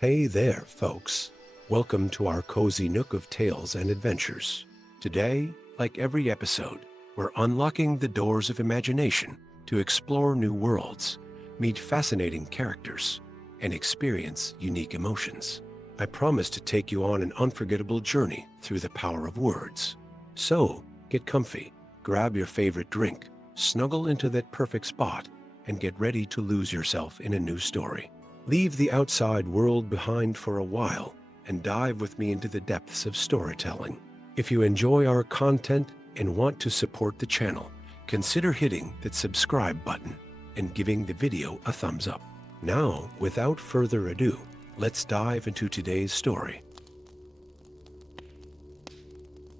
Hey there, folks. Welcome to our cozy nook of tales and adventures. Today, like every episode, we're unlocking the doors of imagination to explore new worlds, meet fascinating characters, and experience unique emotions. I promise to take you on an unforgettable journey through the power of words. So, get comfy, grab your favorite drink, snuggle into that perfect spot, and get ready to lose yourself in a new story. Leave the outside world behind for a while and dive with me into the depths of storytelling. If you enjoy our content and want to support the channel, consider hitting that subscribe button and giving the video a thumbs up. Now, without further ado, let's dive into today's story.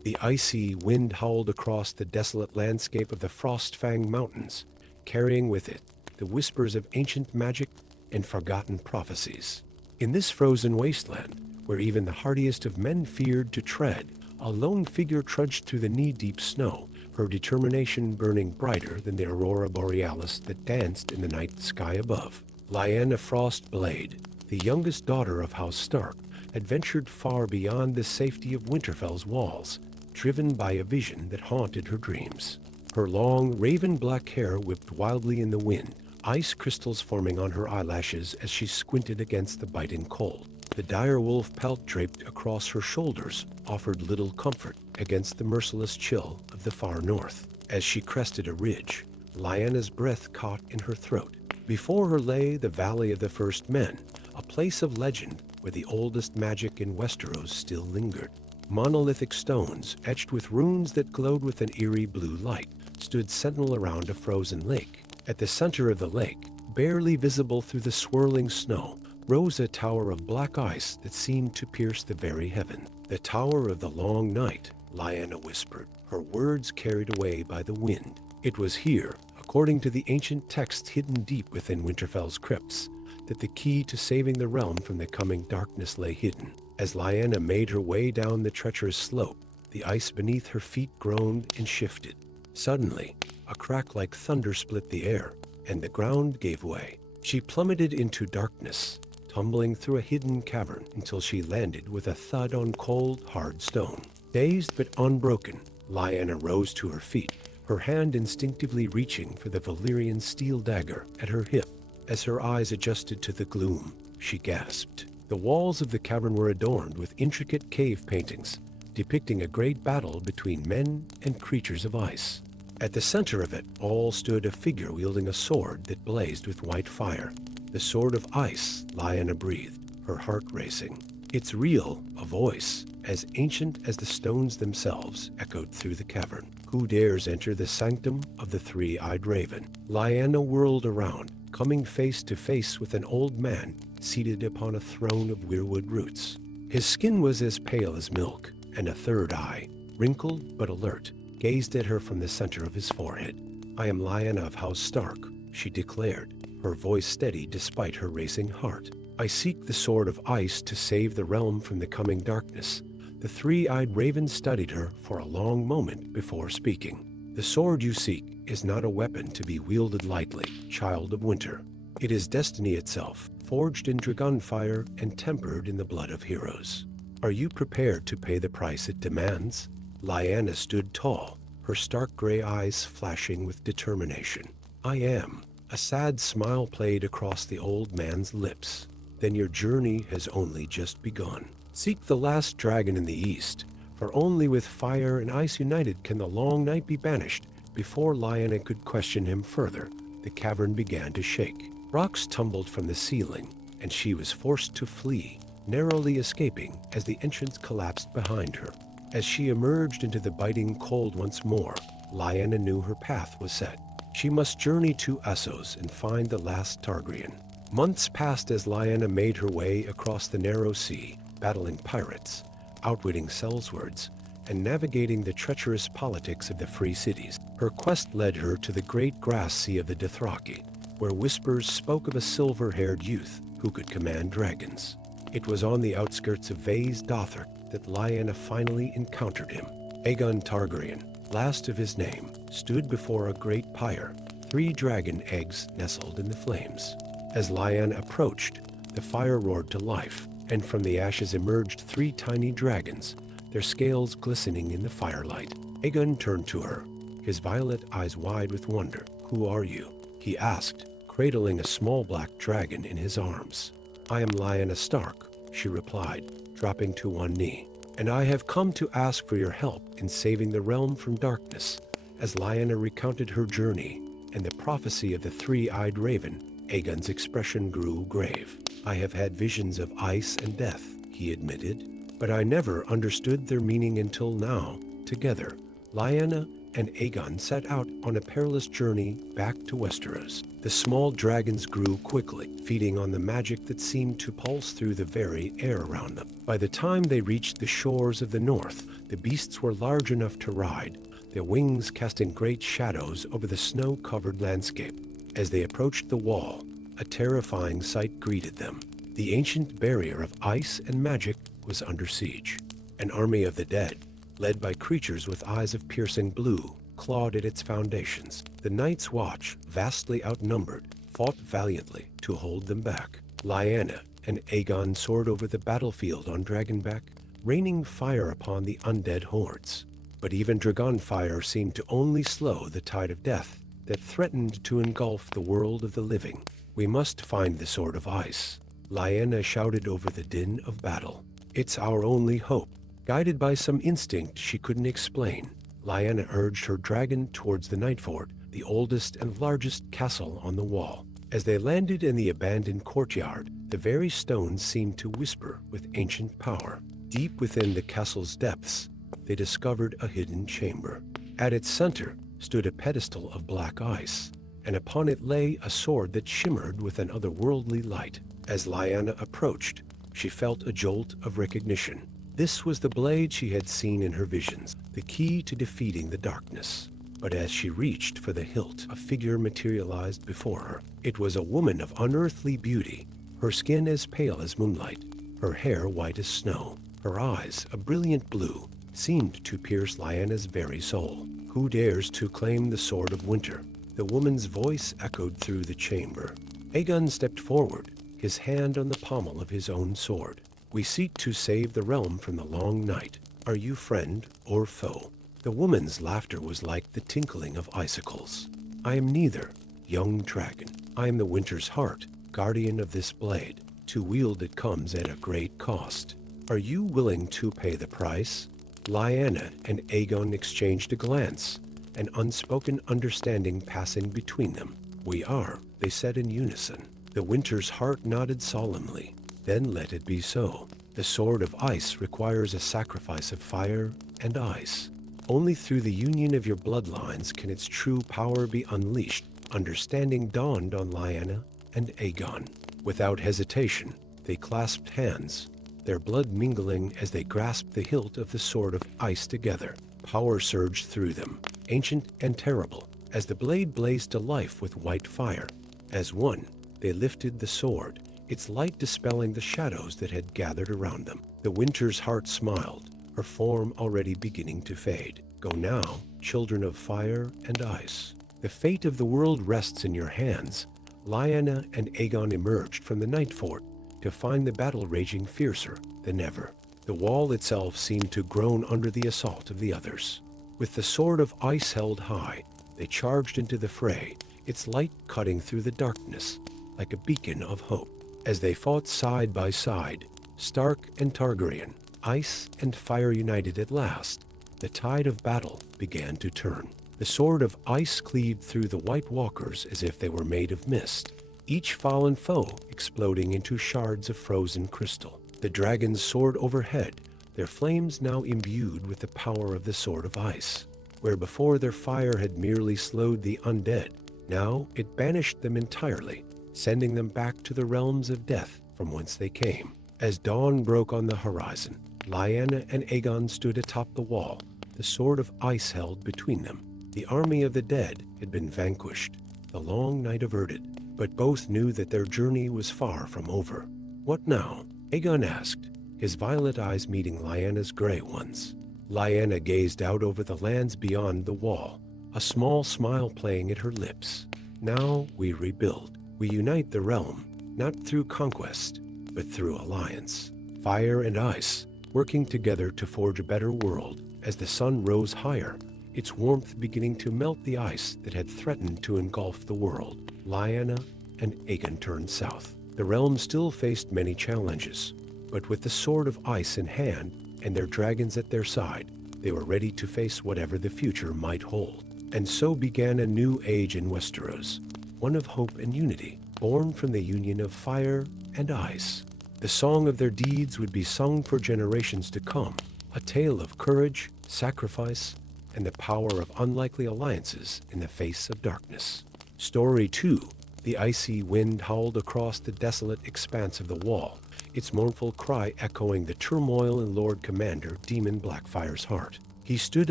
The icy wind howled across the desolate landscape of the Frostfang Mountains, carrying with it the whispers of ancient magic and forgotten prophecies. In this frozen wasteland, where even the hardiest of men feared to tread, a lone figure trudged through the knee-deep snow, her determination burning brighter than the aurora borealis that danced in the night sky above. Lyanna Frostblade, the youngest daughter of House Stark, had ventured far beyond the safety of Winterfell's walls, driven by a vision that haunted her dreams. Her long, raven-black hair whipped wildly in the wind, ice crystals forming on her eyelashes as she squinted against the biting cold. The dire wolf pelt draped across her shoulders offered little comfort against the merciless chill of the far north. As she crested a ridge, Lyanna's breath caught in her throat. Before her lay the Valley of the First Men, a place of legend where the oldest magic in Westeros still lingered. Monolithic stones, etched with runes that glowed with an eerie blue light, stood sentinel around a frozen lake. At the center of the lake, barely visible through the swirling snow, rose a tower of black ice that seemed to pierce the very heaven. The Tower of the Long Night, Lyanna whispered, her words carried away by the wind. It was here, according to the ancient text hidden deep within Winterfell's crypts, that the key to saving the realm from the coming darkness lay hidden. As Lyanna made her way down the treacherous slope, the ice beneath her feet groaned and shifted. Suddenly, a crack like thunder split the air, and the ground gave way. She plummeted into darkness, tumbling through a hidden cavern until she landed with a thud on cold, hard stone. Dazed but unbroken, Lyanna rose to her feet, her hand instinctively reaching for the Valyrian steel dagger at her hip. As her eyes adjusted to the gloom, she gasped. The walls of the cavern were adorned with intricate cave paintings, depicting a great battle between men and creatures of ice. At the center of it all stood a figure wielding a sword that blazed with white fire. The sword of ice, Lyanna breathed, her heart racing. It's real, a voice, as ancient as the stones themselves, echoed through the cavern. Who dares enter the sanctum of the three-eyed raven? Lyanna whirled around, coming face to face with an old man seated upon a throne of weirwood roots. His skin was as pale as milk, and a third eye, wrinkled but alert, gazed at her from the center of his forehead. I am Lyanna of House Stark, she declared, her voice steady despite her racing heart. I seek the sword of ice to save the realm from the coming darkness. The three-eyed raven studied her for a long moment before speaking. The sword you seek is not a weapon to be wielded lightly, child of winter. It is destiny itself, forged in dragonfire and tempered in the blood of heroes. Are you prepared to pay the price it demands? Lyanna stood tall, her stark gray eyes flashing with determination. I am. A sad smile played across the old man's lips. Then your journey has only just begun. Seek the last dragon in the east, for only with fire and ice united can the long night be banished. Before Lyanna could question him further, the cavern began to shake. Rocks tumbled from the ceiling, and she was forced to flee, narrowly escaping as the entrance collapsed behind her. As she emerged into the biting cold once more, Lyanna knew her path was set. She must journey to Essos and find the last Targaryen. Months passed as Lyanna made her way across the narrow sea, battling pirates, outwitting sellswords, and navigating the treacherous politics of the free cities. Her quest led her to the great grass sea of the Dothraki, where whispers spoke of a silver-haired youth who could command dragons. It was on the outskirts of Vaes Dothrak that Lyanna finally encountered him. Aegon Targaryen, last of his name, stood before a great pyre, 3 dragon eggs nestled in the flames. As Lyanna approached, The fire roared to life, and from the ashes emerged 3 tiny dragons, their scales glistening in the firelight. Aegon turned to her, his violet eyes wide with wonder. "Who are you?" he asked, cradling a small black dragon in his arms. "I am Lyanna Stark," she replied, dropping to one knee, "and I have come to ask for your help in saving the realm from darkness." As Lyanna recounted her journey and the prophecy of the 3-eyed raven, Aegon's expression grew grave. "I have had visions of ice and death," he admitted, "but I never understood their meaning until now." Together, Lyanna and Aegon set out on a perilous journey back to Westeros. The small dragons grew quickly, feeding on the magic that seemed to pulse through the very air around them. By the time they reached the shores of the north, the beasts were large enough to ride, their wings casting great shadows over the snow-covered landscape. As they approached the wall, a terrifying sight greeted them. The ancient barrier of ice and magic was under siege. An army of the dead, led by creatures with eyes of piercing blue, clawed at its foundations. The Night's Watch, vastly outnumbered, fought valiantly to hold them back. Lyanna and Aegon soared over the battlefield on Dragonback, raining fire upon the undead hordes. But even dragonfire seemed to only slow the tide of death that threatened to engulf the world of the living. "We must find the Sword of Ice," Lyanna shouted over the din of battle. "It's our only hope." Guided by some instinct she couldn't explain, Lyanna urged her dragon towards the Night Fort, the oldest and largest castle on the wall. As they landed in the abandoned courtyard, the very stones seemed to whisper with ancient power. Deep within the castle's depths, they discovered a hidden chamber. At its center stood a pedestal of black ice, and upon it lay a sword that shimmered with an otherworldly light. As Lyanna approached, she felt a jolt of recognition. This was the blade she had seen in her visions, the key to defeating the darkness. But as she reached for the hilt, a figure materialized before her. It was a woman of unearthly beauty, her skin as pale as moonlight, her hair white as snow. Her eyes, a brilliant blue, seemed to pierce Lyanna's very soul. "Who dares to claim the Sword of Winter?" The woman's voice echoed through the chamber. Aegon stepped forward, his hand on the pommel of his own sword. "We seek to save the realm from the long night. Are you friend or foe?" The woman's laughter was like the tinkling of icicles. "I am neither, young dragon. I am the winter's heart, guardian of this blade. To wield it comes at a great cost. Are you willing to pay the price?" Lyanna and Aegon exchanged a glance, an unspoken understanding passing between them. "We are," they said in unison. The winter's heart nodded solemnly. "Then let it be so. The Sword of Ice requires a sacrifice of fire and ice. Only through the union of your bloodlines can its true power be unleashed." Understanding dawned on Lyanna and Aegon. Without hesitation, they clasped hands, their blood mingling as they grasped the hilt of the Sword of Ice together. Power surged through them, ancient and terrible, as the blade blazed to life with white fire. As one, they lifted the sword, its light dispelling the shadows that had gathered around them. The winter's heart smiled, her form already beginning to fade. "Go now, children of fire and ice. The fate of the world rests in your hands." Lyanna and Aegon emerged from the Night Fort to find the battle raging fiercer than ever. The wall itself seemed to groan under the assault of the others. With the Sword of Ice held high, they charged into the fray, its light cutting through the darkness like a beacon of hope. As they fought side by side, Stark and Targaryen, ice and fire united at last, the tide of battle began to turn. The Sword of Ice cleaved through the White Walkers as if they were made of mist, each fallen foe exploding into shards of frozen crystal. The dragons soared overhead, their flames now imbued with the power of the Sword of Ice. Where before their fire had merely slowed the undead, now it banished them entirely, sending them back to the realms of death from whence they came. As dawn broke on the horizon, Lyanna and Aegon stood atop the wall, the Sword of Ice held between them. The army of the dead had been vanquished, the long night averted, but both knew that their journey was far from over. "What now?" Aegon asked, his violet eyes meeting Lyanna's gray ones. Lyanna gazed out over the lands beyond the wall, a small smile playing at her lips. "Now we rebuild. We unite the realm, not through conquest, but through alliance. Fire and ice, working together to forge a better world. As the sun rose higher, its warmth beginning to melt the ice that had threatened to engulf the world. Lyanna and Aegon turned south. The realm still faced many challenges, but with the sword of ice in hand and their dragons at their side, they were ready to face whatever the future might hold. And so began a new age in Westeros, one of hope and unity, born from the union of fire and ice. The song of their deeds would be sung for generations to come, a tale of courage, sacrifice, and the power of unlikely alliances in the face of darkness. Story 2. The icy wind howled across the desolate expanse of the wall, its mournful cry echoing the turmoil in Lord Commander Daemon Blackfire's heart. He stood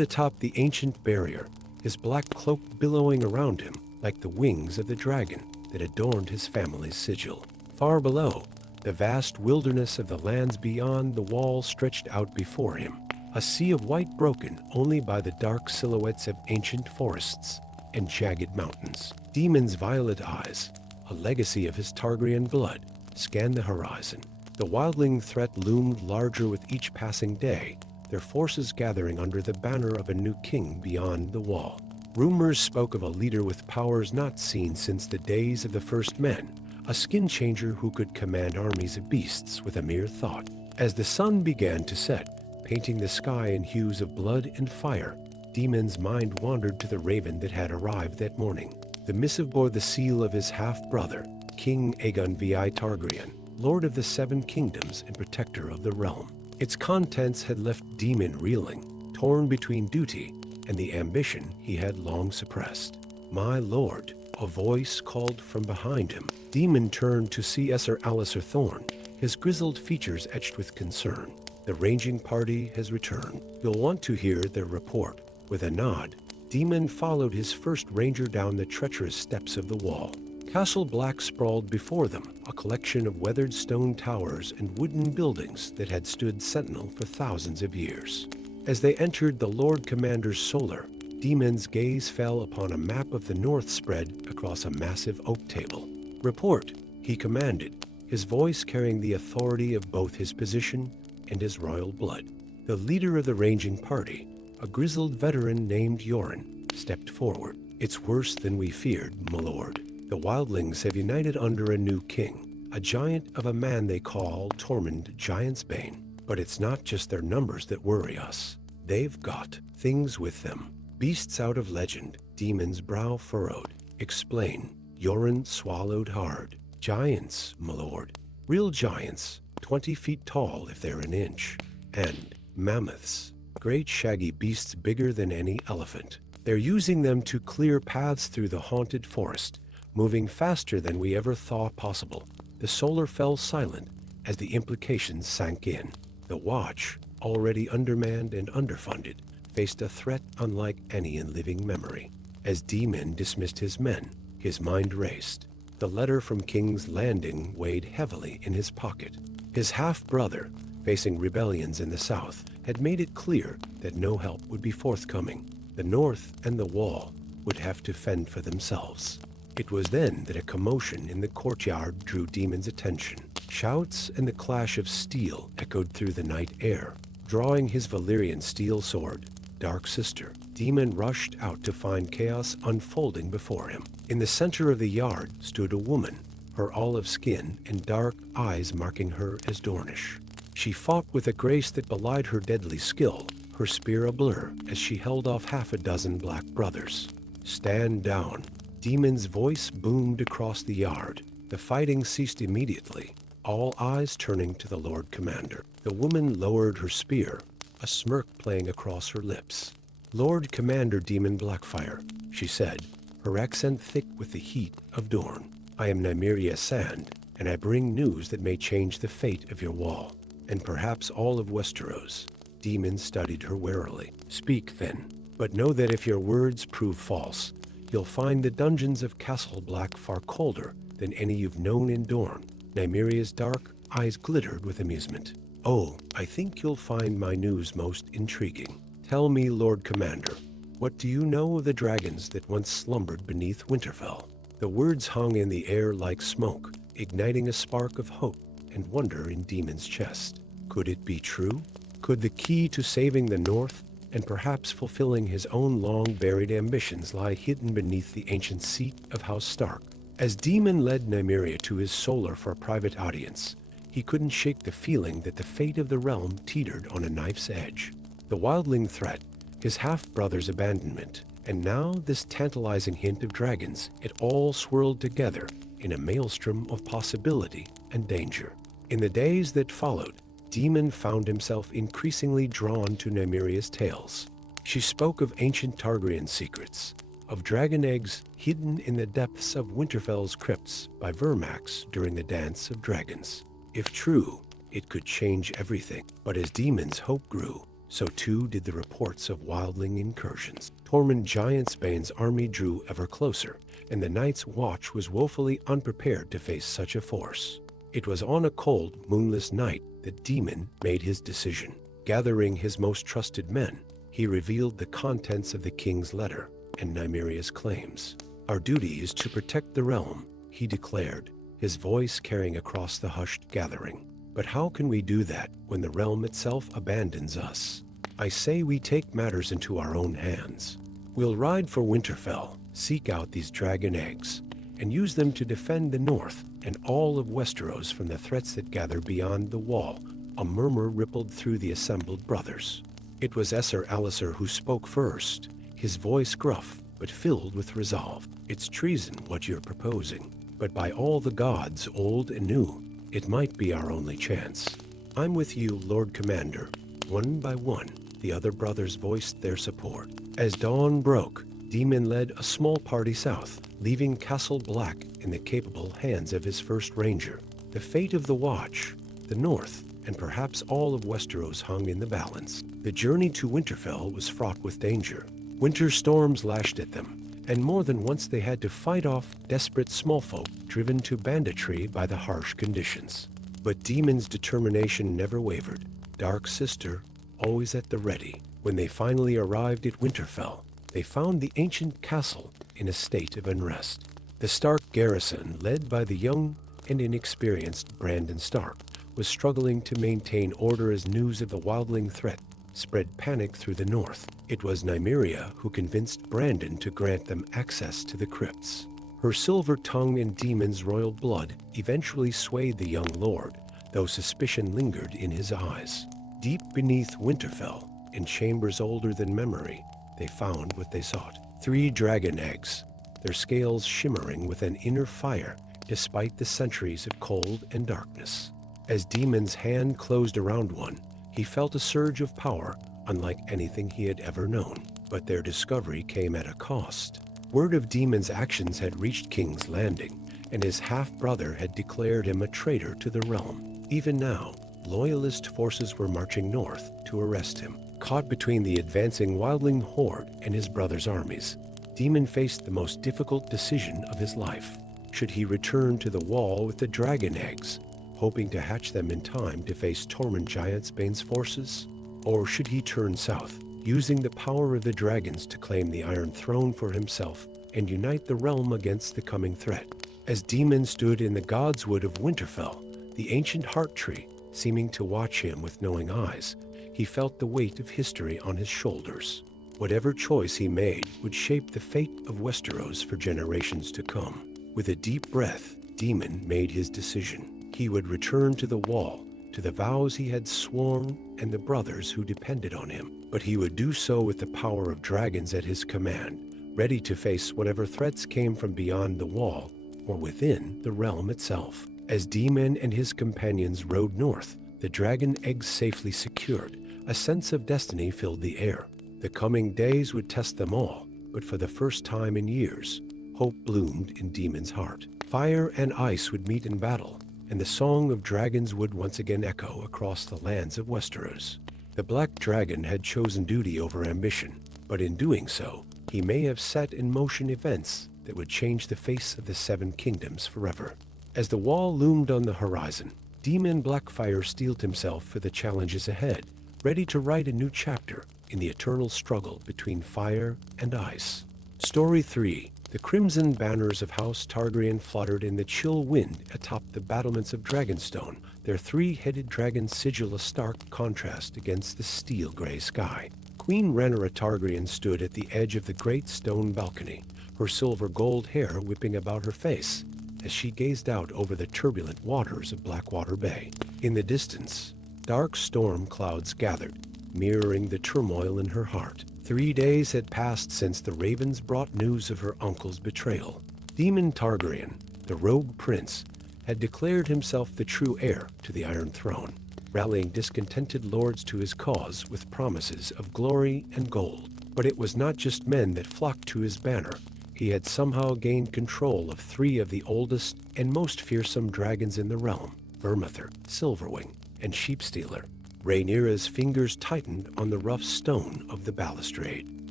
atop the ancient barrier, his black cloak billowing around him like the wings of the dragon that adorned his family's sigil. Far below, the vast wilderness of the lands beyond the wall stretched out before him, a sea of white broken only by the dark silhouettes of ancient forests and jagged mountains. Daemon's violet eyes, a legacy of his Targaryen blood, scanned the horizon. The wildling threat loomed larger with each passing day, their forces gathering under the banner of a new king beyond the wall. Rumors spoke of a leader with powers not seen since the days of the first men, a skin changer who could command armies of beasts with a mere thought. As the sun began to set, painting the sky in hues of blood and fire, Daemon's mind wandered to the raven that had arrived that morning. The missive bore the seal of his half-brother, King Aegon VI Targaryen, Lord of the Seven Kingdoms and protector of the realm. Its contents had left Daemon reeling, torn between duty and the ambition he had long suppressed. "My lord," a voice called from behind him. Daemon turned to see Esser Alliser Thorne, his grizzled features etched with concern. "The ranging party has returned. You'll want to hear their report." With a nod, Daemon followed his first ranger down the treacherous steps of the wall. Castle Black sprawled before them, a collection of weathered stone towers and wooden buildings that had stood sentinel for thousands of years. As they entered the Lord Commander's solar, Daemon's gaze fell upon a map of the north spread across a massive oak table. "Report," he commanded, his voice carrying the authority of both his position and his royal blood. The leader of the ranging party, a grizzled veteran named Yoren, stepped forward. "It's worse than we feared, my lord. The wildlings have united under a new king, a giant of a man they call Tormund Giantsbane. But it's not just their numbers that worry us. They've got things with them. Beasts out of legend." Daemon's brow furrowed. "Explain." Yoren swallowed hard. "Giants, my lord. Real giants, 20 feet tall if they're an inch. And mammoths, great shaggy beasts bigger than any elephant. They're using them to clear paths through the haunted forest, moving faster than we ever thought possible." The solar fell silent as the implications sank in. The Watch, already undermanned and underfunded, faced a threat unlike any in living memory. As Daemon dismissed his men, his mind raced. The letter from King's Landing weighed heavily in his pocket. His half-brother, facing rebellions in the south, had made it clear that no help would be forthcoming. The north and the wall would have to fend for themselves. It was then that a commotion in the courtyard drew Daemon's attention. Shouts and the clash of steel echoed through the night air. Drawing his Valyrian steel sword, Dark Sister, Daemon rushed out to find chaos unfolding before him. In the center of the yard stood a woman, her olive skin and dark eyes marking her as Dornish. She fought with a grace that belied her deadly skill, her spear a blur as she held off half a dozen black brothers. "Stand down." Daemon's voice boomed across the yard. The fighting ceased immediately, all eyes turning to the Lord Commander. The woman lowered her spear, a smirk playing across her lips. "Lord Commander Daemon Blackfire," she said, her accent thick with the heat of Dorne. "I am Nymeria Sand, and I bring news that may change the fate of your wall, and perhaps all of Westeros." Daemon studied her warily. "Speak then, but know that if your words prove false, you'll find the dungeons of Castle Black far colder than any you've known in Dorne." Nymeria's dark eyes glittered with amusement. "Oh, I think you'll find my news most intriguing. Tell me, Lord Commander, what do you know of the dragons that once slumbered beneath Winterfell?" The words hung in the air like smoke, igniting a spark of hope and wonder in Demon's chest. Could it be true? Could the key to saving the North and perhaps fulfilling his own long-buried ambitions lie hidden beneath the ancient seat of House Stark? As Demon led Nymeria to his solar for a private audience, he couldn't shake the feeling that the fate of the realm teetered on a knife's edge. The wildling threat, his half-brother's abandonment, and now this tantalizing hint of dragons, it all swirled together in a maelstrom of possibility and danger. In the days that followed, Demon found himself increasingly drawn to Nymeria's tales. She spoke of ancient Targaryen secrets, of dragon eggs hidden in the depths of Winterfell's crypts by Vermax during the Dance of Dragons. If true, it could change everything. But as Demon's hope grew, so too did the reports of wildling incursions. Tormund Giantsbane's army drew ever closer, and the Night's Watch was woefully unprepared to face such a force. It was on a cold, moonless night that Demon made his decision. Gathering his most trusted men, he revealed the contents of the king's letter and Nymeria's claims. "Our duty is to protect the realm," he declared, his voice carrying across the hushed gathering. "But how can we do that when the realm itself abandons us? I say we take matters into our own hands. We'll ride for Winterfell, seek out these dragon eggs, and use them to defend the North and all of Westeros from the threats that gather beyond the wall." A murmur rippled through the assembled brothers. It was Esser Alliser who spoke first, his voice gruff but filled with resolve. "It's treason what you're proposing, but by all the gods, old and new, it might be our only chance." "I'm with you, Lord Commander." One by one, the other brothers voiced their support. As dawn broke, Demon led a small party south, leaving Castle Black in the capable hands of his first ranger. The fate of the Watch, the North, and perhaps all of Westeros hung in the balance. The journey to Winterfell was fraught with danger. Winter storms lashed at them, and more than once they had to fight off desperate smallfolk driven to banditry by the harsh conditions. But Demon's determination never wavered. Dark Sister, always at the ready. When they finally arrived at Winterfell, they found the ancient castle in a state of unrest. The Stark garrison, led by the young and inexperienced Brandon Stark, was struggling to maintain order as news of the wildling threat spread panic through the North. It was Nymeria who convinced Brandon to grant them access to the crypts. Her silver tongue and Demon's royal blood eventually swayed the young lord, though suspicion lingered in his eyes. Deep beneath Winterfell, in chambers older than memory, they found what they sought. 3 dragon eggs, their scales shimmering with an inner fire despite the centuries of cold and darkness. As Demon's hand closed around one, he felt a surge of power unlike anything he had ever known. But their discovery came at a cost. Word of Demon's actions had reached King's Landing, and his half-brother had declared him a traitor to the realm. Even now, loyalist forces were marching north to arrest him. Caught between the advancing wildling horde and his brother's armies, Demon faced the most difficult decision of his life. Should he return to the wall with the dragon eggs, hoping to hatch them in time to face Tormund Giantsbane's forces? Or should he turn south, using the power of the dragons to claim the Iron Throne for himself and unite the realm against the coming threat? As Demon stood in the Godswood of Winterfell, the ancient heart tree seeming to watch him with knowing eyes, he felt the weight of history on his shoulders. Whatever choice he made would shape the fate of Westeros for generations to come. With a deep breath, Demon made his decision. He would return to the wall, to the vows he had sworn and the brothers who depended on him. But he would do so with the power of dragons at his command, ready to face whatever threats came from beyond the wall or within the realm itself. As Demon and his companions rode north, the dragon eggs safely secured, a sense of destiny filled the air. The coming days would test them all, but for the first time in years, hope bloomed in Demon's heart. Fire and ice would meet in battle, and the song of dragons would once again echo across the lands of Westeros. The Black Dragon had chosen duty over ambition, but in doing so, he may have set in motion events that would change the face of the Seven Kingdoms forever. As the wall loomed on the horizon, Demon Blackfire steeled himself for the challenges ahead, ready to write a new chapter in the eternal struggle between fire and ice. Story 3. The crimson banners of House Targaryen fluttered in the chill wind atop the battlements of Dragonstone, their three-headed dragon's sigil a stark contrast against the steel-gray sky. Queen Rhaenyra Targaryen stood at the edge of the great stone balcony, her silver-gold hair whipping about her face, as she gazed out over the turbulent waters of Blackwater Bay. In the distance, dark storm clouds gathered, mirroring the turmoil in her heart. 3 days had passed since the ravens brought news of her uncle's betrayal. Daemon Targaryen, the rogue prince, had declared himself the true heir to the Iron Throne, rallying discontented lords to his cause with promises of glory and gold. But it was not just men that flocked to his banner. He had somehow gained control of 3 of the oldest and most fearsome dragons in the realm, Vermithor, Silverwing, and Sheepstealer. Rhaenyra's fingers tightened on the rough stone of the balustrade.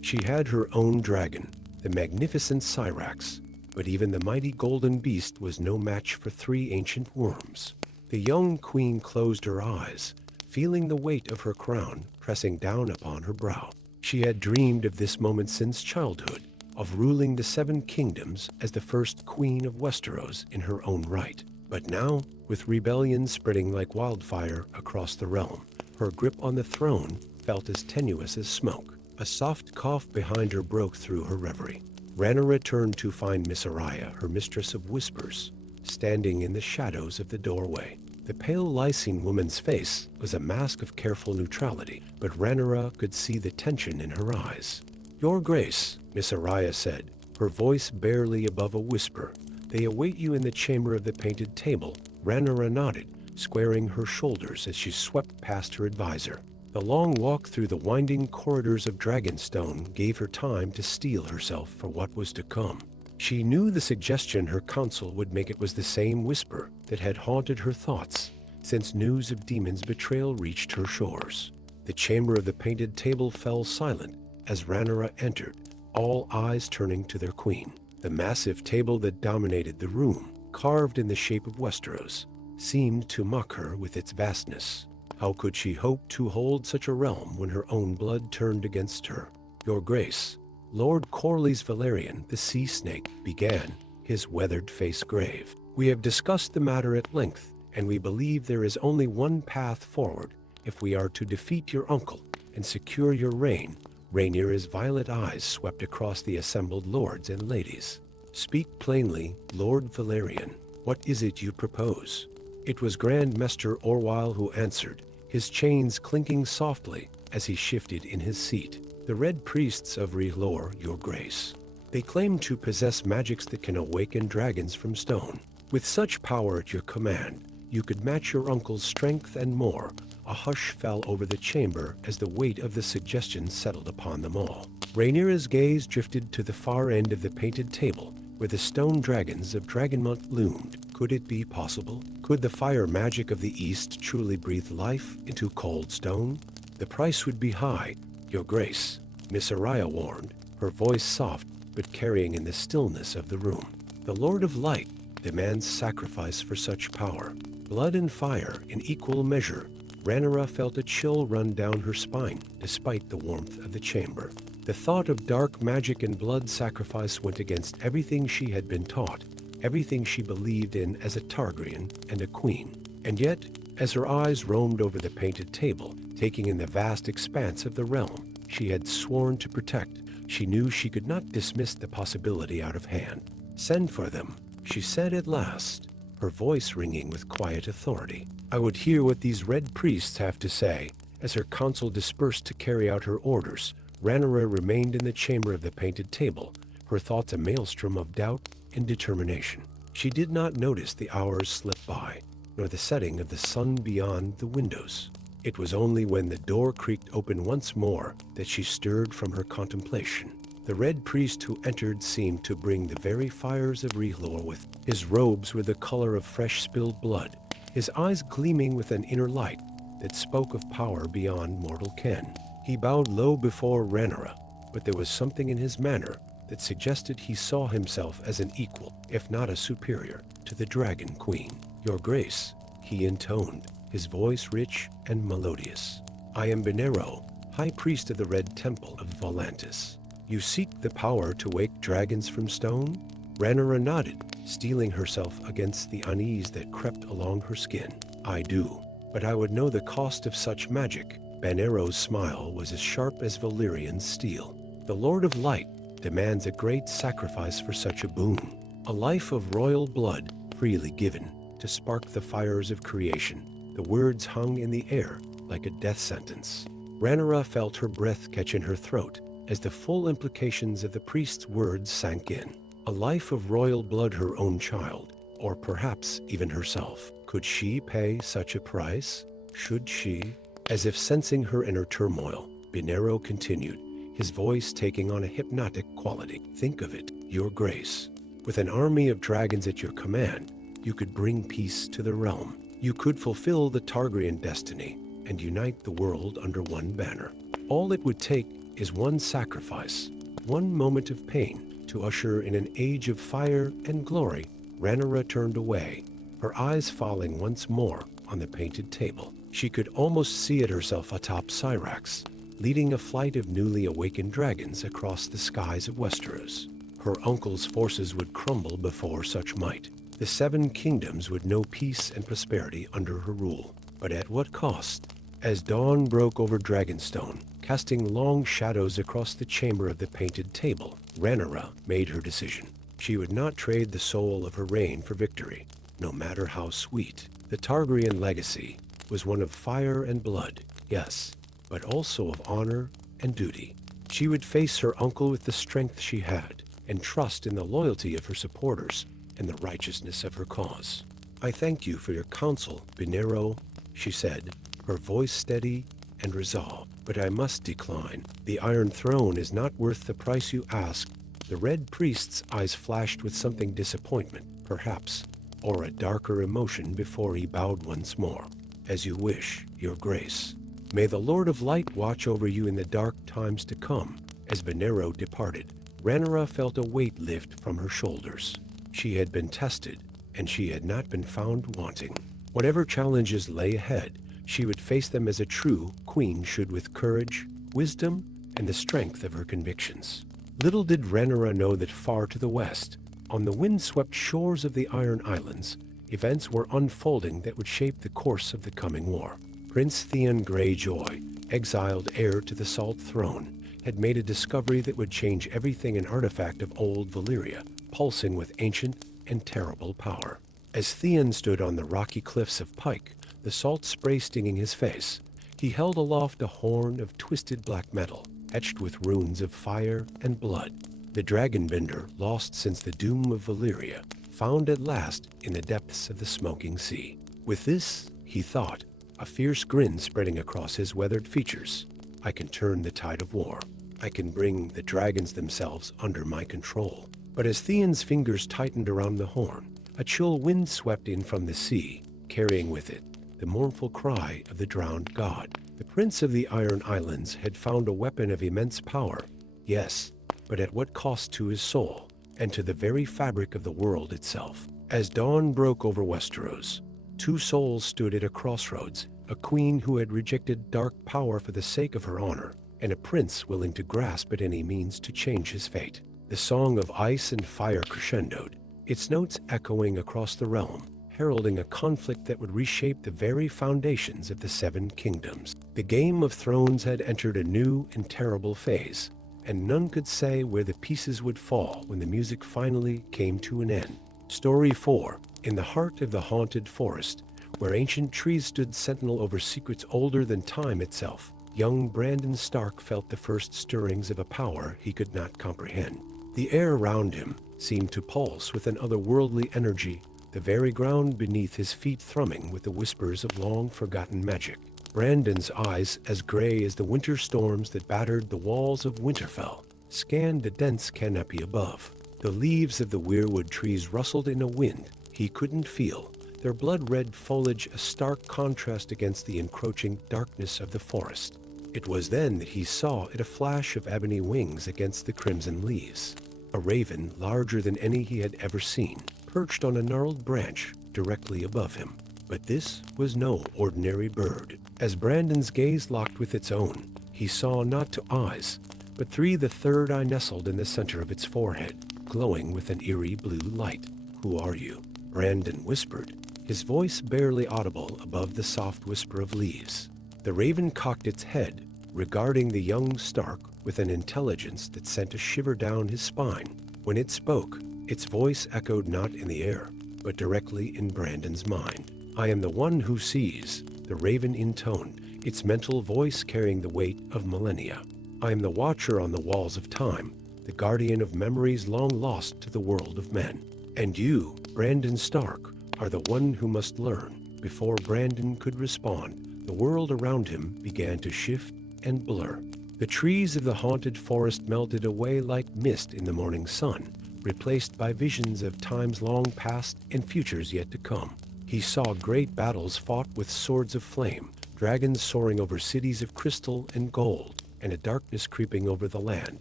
She had her own dragon, the magnificent Syrax, but even the mighty golden beast was no match for 3 ancient worms. The young queen closed her eyes, feeling the weight of her crown pressing down upon her brow. She had dreamed of this moment since childhood, of ruling the 7 kingdoms as the first queen of Westeros in her own right. But now, with rebellion spreading like wildfire across the realm, her grip on the throne felt as tenuous as smoke. A soft cough behind her broke through her reverie. Rhaenyra turned to find Miss Araya, her mistress of whispers, standing in the shadows of the doorway. The pale Lysine woman's face was a mask of careful neutrality, but Rhaenyra could see the tension in her eyes. "Your Grace," Miss Araya said, her voice barely above a whisper, "they await you in the chamber of the painted table." Rhaenyra nodded, squaring her shoulders as she swept past her advisor. The long walk through the winding corridors of Dragonstone gave her time to steel herself for what was to come. She knew the suggestion her counsel would make it was the same whisper that had haunted her thoughts since news of Daemon's betrayal reached her shores. The chamber of the painted table fell silent as Rhaenyra entered, all eyes turning to their queen. The massive table that dominated the room, carved in the shape of Westeros, seemed to mock her with its vastness. How could she hope to hold such a realm when her own blood turned against her? "Your Grace," Lord Corlys Velaryon, the sea snake, began, his weathered face grave. "We have discussed the matter at length, and we believe there is only one path forward if we are to defeat your uncle and secure your reign." Rhaenyra's violet eyes swept across the assembled lords and ladies. "Speak plainly, Lord Velaryon. What is it you propose?" It was Grand Maester Orwyle who answered, his chains clinking softly as he shifted in his seat. "The Red Priests of R'hllor, Your Grace. They claim to possess magics that can awaken dragons from stone. With such power at your command, you could match your uncle's strength and more." A hush fell over the chamber as the weight of the suggestion settled upon them all. Rhaenyra's gaze drifted to the far end of the painted table, where the stone dragons of Dragonmont loomed. Could it be possible? Could the fire magic of the East truly breathe life into cold stone? The price would be high, Your Grace, Miss Araya warned, her voice soft but carrying in the stillness of the room. The Lord of Light demands sacrifice for such power. Blood and fire in equal measure. Rhaenyra felt a chill run down her spine despite the warmth of the chamber. The thought of dark magic and blood sacrifice went against everything she had been taught, everything she believed in as a Targaryen and a queen. And yet, as her eyes roamed over the painted table, taking in the vast expanse of the realm she had sworn to protect, she knew she could not dismiss the possibility out of hand. "Send for them," she said at last, her voice ringing with quiet authority. "I would hear what these Red Priests have to say." As her council dispersed to carry out her orders, Rhaenyra remained in the chamber of the painted table, her thoughts a maelstrom of doubt and determination. She did not notice the hours slip by, nor the setting of the sun beyond the windows. It was only when the door creaked open once more that she stirred from her contemplation. The Red Priest who entered seemed to bring the very fires of R'hllor with. His robes were the color of fresh spilled blood, his eyes gleaming with an inner light that spoke of power beyond mortal ken. He bowed low before Rhaenyra, but there was something in his manner that suggested he saw himself as an equal, if not a superior, to the Dragon Queen. "Your Grace," he intoned, his voice rich and melodious. "I am Benero, High Priest of the Red Temple of Volantis. You seek the power to wake dragons from stone?" Rhaenyra nodded, steeling herself against the unease that crept along her skin. I do, but I would know the cost of such magic. Banero's smile was as sharp as Valyrian's steel. The Lord of Light demands a great sacrifice for such a boon. A life of royal blood freely given to spark the fires of creation. The words hung in the air like a death sentence. Rhaenyra felt her breath catch in her throat as the full implications of the priest's words sank in. A life of royal blood, her own child, or perhaps even herself. Could she pay such a price? Should she? As if sensing her inner turmoil, Banero continued, his voice taking on a hypnotic quality. Think of it, Your Grace. With an army of dragons at your command, you could bring peace to the realm. You could fulfill the Targaryen destiny and unite the world under one banner. All it would take is one sacrifice, one moment of pain to usher in an age of fire and glory. Rhaenyra turned away, her eyes falling once more on the painted table. She could almost see it herself atop Syrax, leading a flight of newly awakened dragons across the skies of Westeros. Her uncle's forces would crumble before such might. The Seven Kingdoms would know peace and prosperity under her rule. But at what cost? As dawn broke over Dragonstone, casting long shadows across the chamber of the painted table, Rhaenyra made her decision. She would not trade the soul of her reign for victory, no matter how sweet. The Targaryen legacy was one of fire and blood, yes, but also of honor and duty. She would face her uncle with the strength she had, and trust in the loyalty of her supporters and the righteousness of her cause. I thank you for your counsel, Banero, she said, her voice steady and resolved. But I must decline. The Iron Throne is not worth the price you ask. The Red Priest's eyes flashed with something disappointment, perhaps, or a darker emotion before he bowed once more. As you wish, Your Grace. May the Lord of Light watch over you in the dark times to come. As Banero departed, Rhaenyra felt a weight lift from her shoulders. She had been tested, and she had not been found wanting. Whatever challenges lay ahead, she would face them as a true queen should, with courage, wisdom, and the strength of her convictions. Little did Rhaenyra know that far to the west, on the wind-swept shores of the Iron Islands, events were unfolding that would shape the course of the coming war. Prince Theon Greyjoy, exiled heir to the Salt Throne, had made a discovery that would change everything, an artifact of Old Valyria, pulsing with ancient and terrible power. As Theon stood on the rocky cliffs of Pike, the salt spray stinging his face, he held aloft a horn of twisted black metal, etched with runes of fire and blood. The dragonbender, lost since the doom of Valyria, found at last in the depths of the smoking sea. With this, he thought, a fierce grin spreading across his weathered features, I can turn the tide of war. I can bring the dragons themselves under my control. But as Theon's fingers tightened around the horn, a chill wind swept in from the sea, carrying with it the mournful cry of the drowned god. The Prince of the Iron Islands had found a weapon of immense power, yes, but at what cost to his soul and to the very fabric of the world itself. As dawn broke over Westeros, two souls stood at a crossroads, a queen who had rejected dark power for the sake of her honor, and a prince willing to grasp at any means to change his fate. The song of ice and fire crescendoed, its notes echoing across the realm, heralding a conflict that would reshape the very foundations of the Seven Kingdoms. The Game of Thrones had entered a new and terrible phase, and none could say where the pieces would fall when the music finally came to an end. Story 4. In the heart of the haunted forest, where ancient trees stood sentinel over secrets older than time itself, young Brandon Stark felt the first stirrings of a power he could not comprehend. The air around him seemed to pulse with an otherworldly energy, the very ground beneath his feet thrumming with the whispers of long-forgotten magic. Brandon's eyes, as gray as the winter storms that battered the walls of Winterfell, scanned the dense canopy above. The leaves of the weirwood trees rustled in a wind he couldn't feel, their blood-red foliage a stark contrast against the encroaching darkness of the forest. It was then that he saw it, a flash of ebony wings against the crimson leaves. A raven larger than any he had ever seen, perched on a gnarled branch directly above him. But this was no ordinary bird. As Brandon's gaze locked with its own, he saw not two eyes, but three. The third eye nestled in the center of its forehead, glowing with an eerie blue light. Who are you? Brandon whispered, his voice barely audible above the soft whisper of leaves. The raven cocked its head, regarding the young Stark with an intelligence that sent a shiver down his spine. When it spoke, its voice echoed not in the air, but directly in Brandon's mind. "I am the one who sees," the raven intoned, its mental voice carrying the weight of millennia. "I am the watcher on the walls of time, the guardian of memories long lost to the world of men. And you, Brandon Stark, are the one who must learn." Before Brandon could respond, the world around him began to shift and blur. The trees of the haunted forest melted away like mist in the morning sun, replaced by visions of times long past and futures yet to come. He saw great battles fought with swords of flame, dragons soaring over cities of crystal and gold, and a darkness creeping over the land,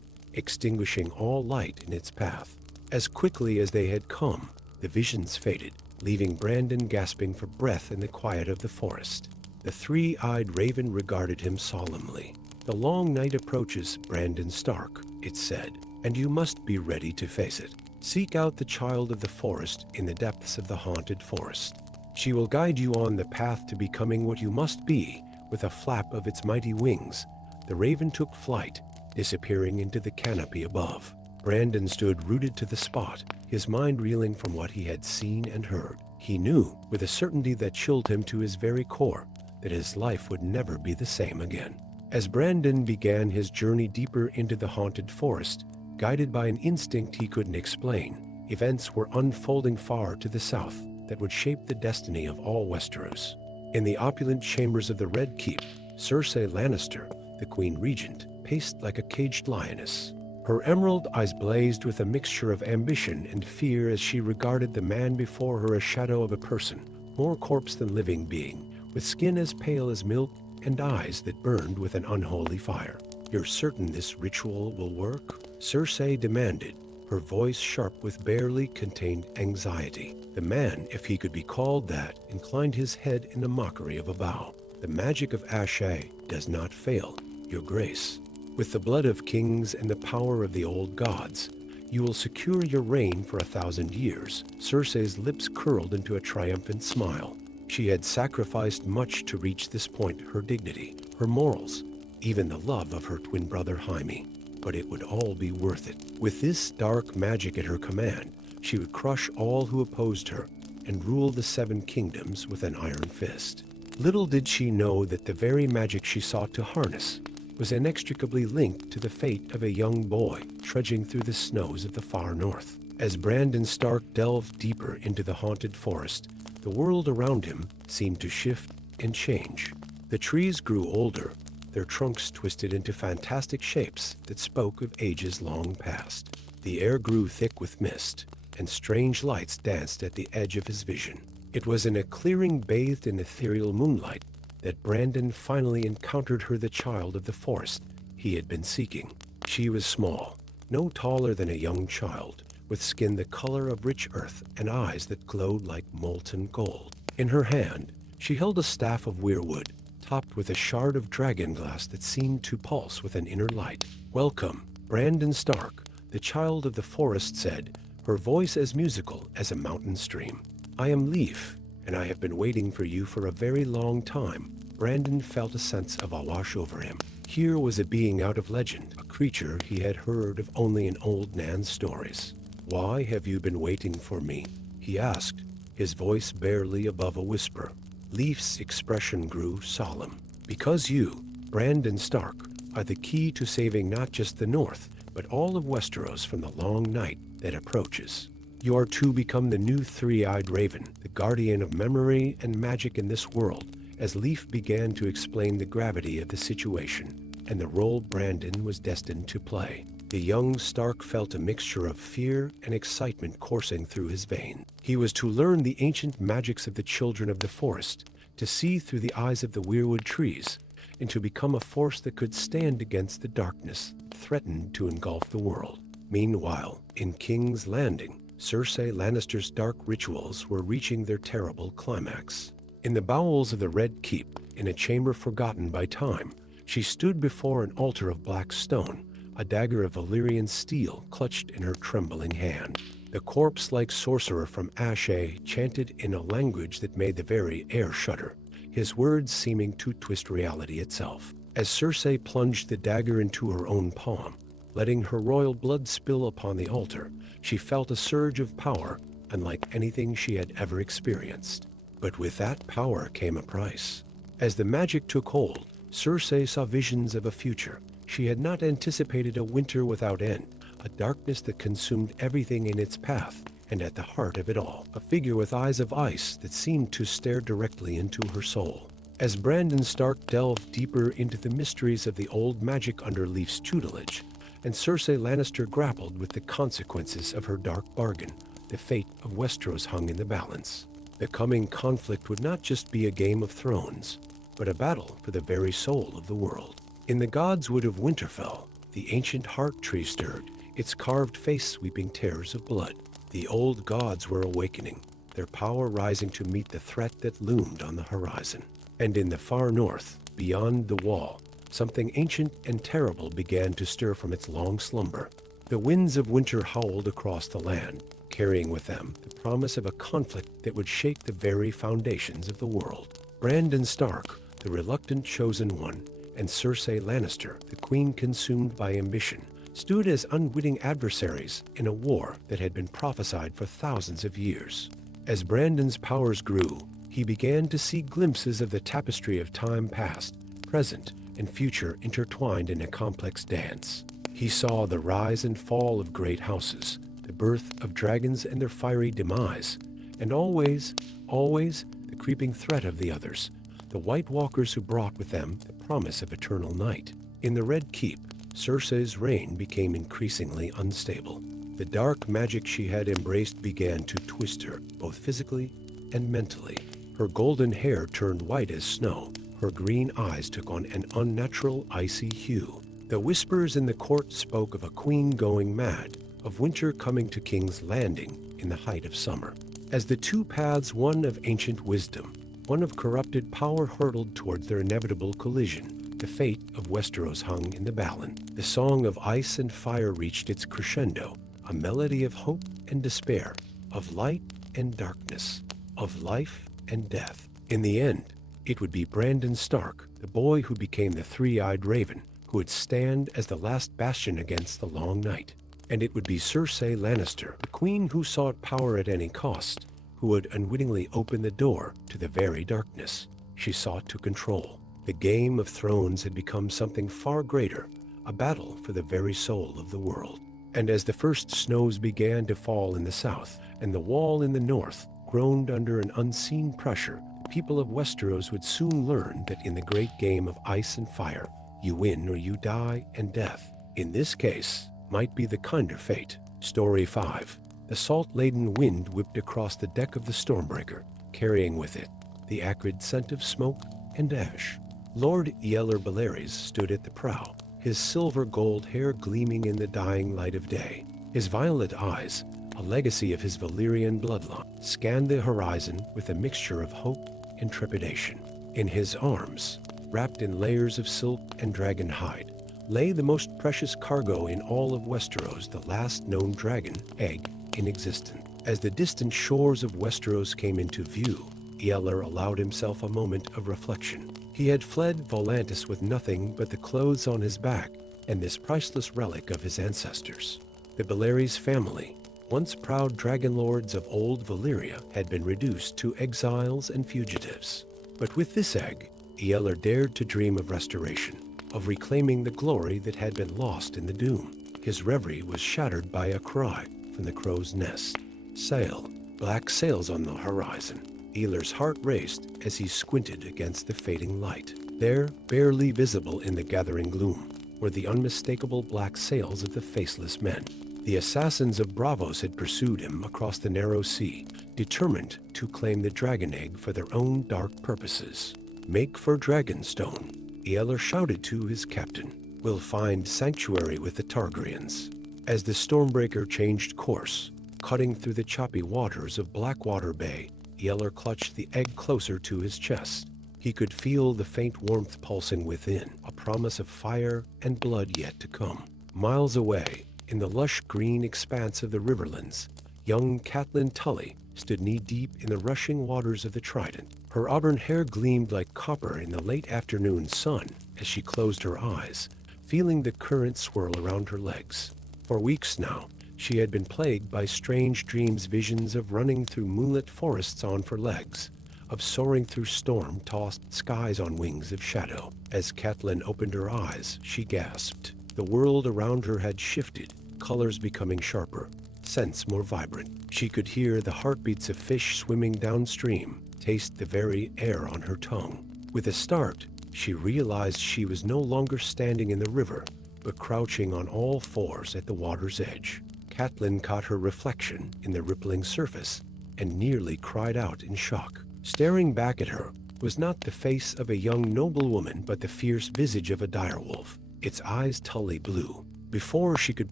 extinguishing all light in its path. As quickly as they had come, the visions faded, leaving Brandon gasping for breath in the quiet of the forest. The three-eyed raven regarded him solemnly. "The long night approaches, Brandon Stark," it said, "and you must be ready to face it. Seek out the child of the forest in the depths of the haunted forest. She will guide you on the path to becoming what you must be." With a flap of its mighty wings, the raven took flight, disappearing into the canopy above. Brandon stood rooted to the spot, his mind reeling from what he had seen and heard. He knew, with a certainty that chilled him to his very core, that his life would never be the same again. As Brandon began his journey deeper into the haunted forest, guided by an instinct he couldn't explain, events were unfolding far to the south that would shape the destiny of all Westeros. In the opulent chambers of the Red Keep, Cersei Lannister, the Queen Regent, paced like a caged lioness. Her emerald eyes blazed with a mixture of ambition and fear as she regarded the man before her, a shadow of a person, more corpse than living being, with skin as pale as milk and eyes that burned with an unholy fire. "You're certain this ritual will work?" Cersei demanded, her voice sharp with barely contained anxiety. The man, if he could be called that, inclined his head in a mockery of a bow. "The magic of Ashe does not fail, Your Grace. With the blood of kings and the power of the old gods, you will secure your reign for 1,000 years." Cersei's lips curled into a triumphant smile. She had sacrificed much to reach this point: her dignity, her morals, even the love of her twin brother Jaime. But it would all be worth it. With this dark magic at her command, she would crush all who opposed her and rule the 7 kingdoms with an iron fist. Little did she know that the very magic she sought to harness was inextricably linked to the fate of a young boy trudging through the snows of the far north. As Brandon Stark delved deeper into the haunted forest, the world around him seemed to shift and change. The trees grew older, their trunks twisted into fantastic shapes that spoke of ages long past. The air grew thick with mist, and strange lights danced at the edge of his vision. It was in a clearing bathed in ethereal moonlight that Brandon finally encountered her, the child of the forest he had been seeking. She was small, no taller than a young child, with skin the color of rich earth and eyes that glowed like molten gold. In her hand, she held a staff of weirwood, topped with a shard of dragon glass that seemed to pulse with an inner light. "Welcome, Brandon Stark," the child of the forest said, her voice as musical as a mountain stream. "I am Leaf, and I have been waiting for you for a very long time." Brandon felt a sense of awe wash over him. Here was a being out of legend, a creature he had heard of only in old Nan's stories. "Why have you been waiting for me?" he asked, his voice barely above a whisper. Leaf's expression grew solemn. "Because you, Brandon Stark, are the key to saving not just the North, but all of Westeros from the long night that approaches. You are to become the new three-eyed raven, the guardian of memory and magic in this world." As Leaf began to explain the gravity of the situation and the role Brandon was destined to play, the young Stark felt a mixture of fear and excitement coursing through his veins. He was to learn the ancient magics of the children of the forest, to see through the eyes of the weirwood trees, and to become a force that could stand against the darkness that threatened to engulf the world. Meanwhile, in King's Landing, Cersei Lannister's dark rituals were reaching their terrible climax. In the bowels of the Red Keep, in a chamber forgotten by time, she stood before an altar of black stone, a dagger of Valyrian steel clutched in her trembling hand. The corpse-like sorcerer from Ashe chanted in a language that made the very air shudder, his words seeming to twist reality itself. As Circe plunged the dagger into her own palm, letting her royal blood spill upon the altar, she felt a surge of power unlike anything she had ever experienced. But with that power came a price. As the magic took hold, Circe saw visions of a future. She had not anticipated a winter without end, a darkness that consumed everything in its path, and at the heart of it all, a figure with eyes of ice that seemed to stare directly into her soul. As Brandon Stark delved deeper into the mysteries of the old magic under Leaf's tutelage, and Cersei Lannister grappled with the consequences of her dark bargain, the fate of Westeros hung in the balance. The coming conflict would not just be a Game of Thrones, but a battle for the very soul of the world. In the Godswood of Winterfell, the ancient heart tree stirred, its carved face sweeping tears of blood. The old gods were awakening, their power rising to meet the threat that loomed on the horizon. And in the far north, beyond the wall, something ancient and terrible began to stir from its long slumber. The winds of winter howled across the land, carrying with them the promise of a conflict that would shake the very foundations of the world. Brandon Stark, the reluctant chosen one, and Cersei Lannister, the queen consumed by ambition, stood as unwitting adversaries in a war that had been prophesied for thousands of years. As Brandon's powers grew, he began to see glimpses of the tapestry of time past, present, and future intertwined in a complex dance. He saw the rise and fall of great houses, the birth of dragons and their fiery demise, and always, the creeping threat of the others, the White Walkers who brought with them the promise of eternal night. In the Red Keep, Cersei's reign became increasingly unstable. The dark magic she had embraced began to twist her, both physically and mentally. Her golden hair turned white as snow, her green eyes took on an unnatural icy hue. The whispers in the court spoke of a queen going mad, of winter coming to King's Landing in the height of summer. As the two paths, one of ancient wisdom, one of corrupted power, hurtled towards their inevitable collision, the fate of Westeros hung in the balance. The song of ice and fire reached its crescendo, a melody of hope and despair, of light and darkness, of life and death. In the end, it would be Brandon Stark, the boy who became the three-eyed raven, who would stand as the last bastion against the long night. And it would be Cersei Lannister, the queen who sought power at any cost, who would unwittingly open the door to the very darkness she sought to control. The Game of Thrones had become something far greater, a battle for the very soul of the world. And as the first snows began to fall in the south, and the wall in the north groaned under an unseen pressure, the people of Westeros would soon learn that in the great game of ice and fire, you win or you die, and death, in this case, might be the kinder fate. Story 5. The salt-laden wind whipped across the deck of the Stormbreaker, carrying with it the acrid scent of smoke and ash. Lord Yeller Belares stood at the prow, his silver-gold hair gleaming in the dying light of day. His violet eyes, a legacy of his Valyrian bloodline, scanned the horizon with a mixture of hope and trepidation. In his arms, wrapped in layers of silk and dragon hide, lay the most precious cargo in all of Westeros, the last known dragon egg in existence. As the distant shores of Westeros came into view, Yeller allowed himself a moment of reflection. He had fled Volantis with nothing but the clothes on his back and this priceless relic of his ancestors. The Belares family, once proud dragon lords of Old Valyria, had been reduced to exiles and fugitives. But with this egg, Yeller dared to dream of restoration, of reclaiming the glory that had been lost in the doom. His reverie was shattered by a cry from the crow's nest. Sail, black sails on the horizon. Yeller's heart raced as he squinted against the fading light. There, barely visible in the gathering gloom, were the unmistakable black sails of the faceless men. The assassins of Braavos had pursued him across the narrow sea, determined to claim the dragon egg for their own dark purposes. Make for Dragonstone, Yeller shouted to his captain. We'll find sanctuary with the Targaryens. As the Stormbreaker changed course, cutting through the choppy waters of Blackwater Bay, Yeller clutched the egg closer to his chest. He could feel the faint warmth pulsing within, a promise of fire and blood yet to come. Miles away, in the lush green expanse of the Riverlands, young Catelyn Tully stood knee-deep in the rushing waters of the Trident. Her auburn hair gleamed like copper in the late afternoon sun as she closed her eyes, feeling the current swirl around her legs. For weeks now, she had been plagued by strange dreams, visions of running through moonlit forests on four legs, of soaring through storm-tossed skies on wings of shadow. As Catelyn opened her eyes, she gasped. The world around her had shifted, colors becoming sharper, scents more vibrant. She could hear the heartbeats of fish swimming downstream, taste the very air on her tongue. With a start, she realized she was no longer standing in the river, but crouching on all fours at the water's edge. Catelyn caught her reflection in the rippling surface and nearly cried out in shock. Staring back at her was not the face of a young noblewoman, but the fierce visage of a direwolf, its eyes Tully blue. Before she could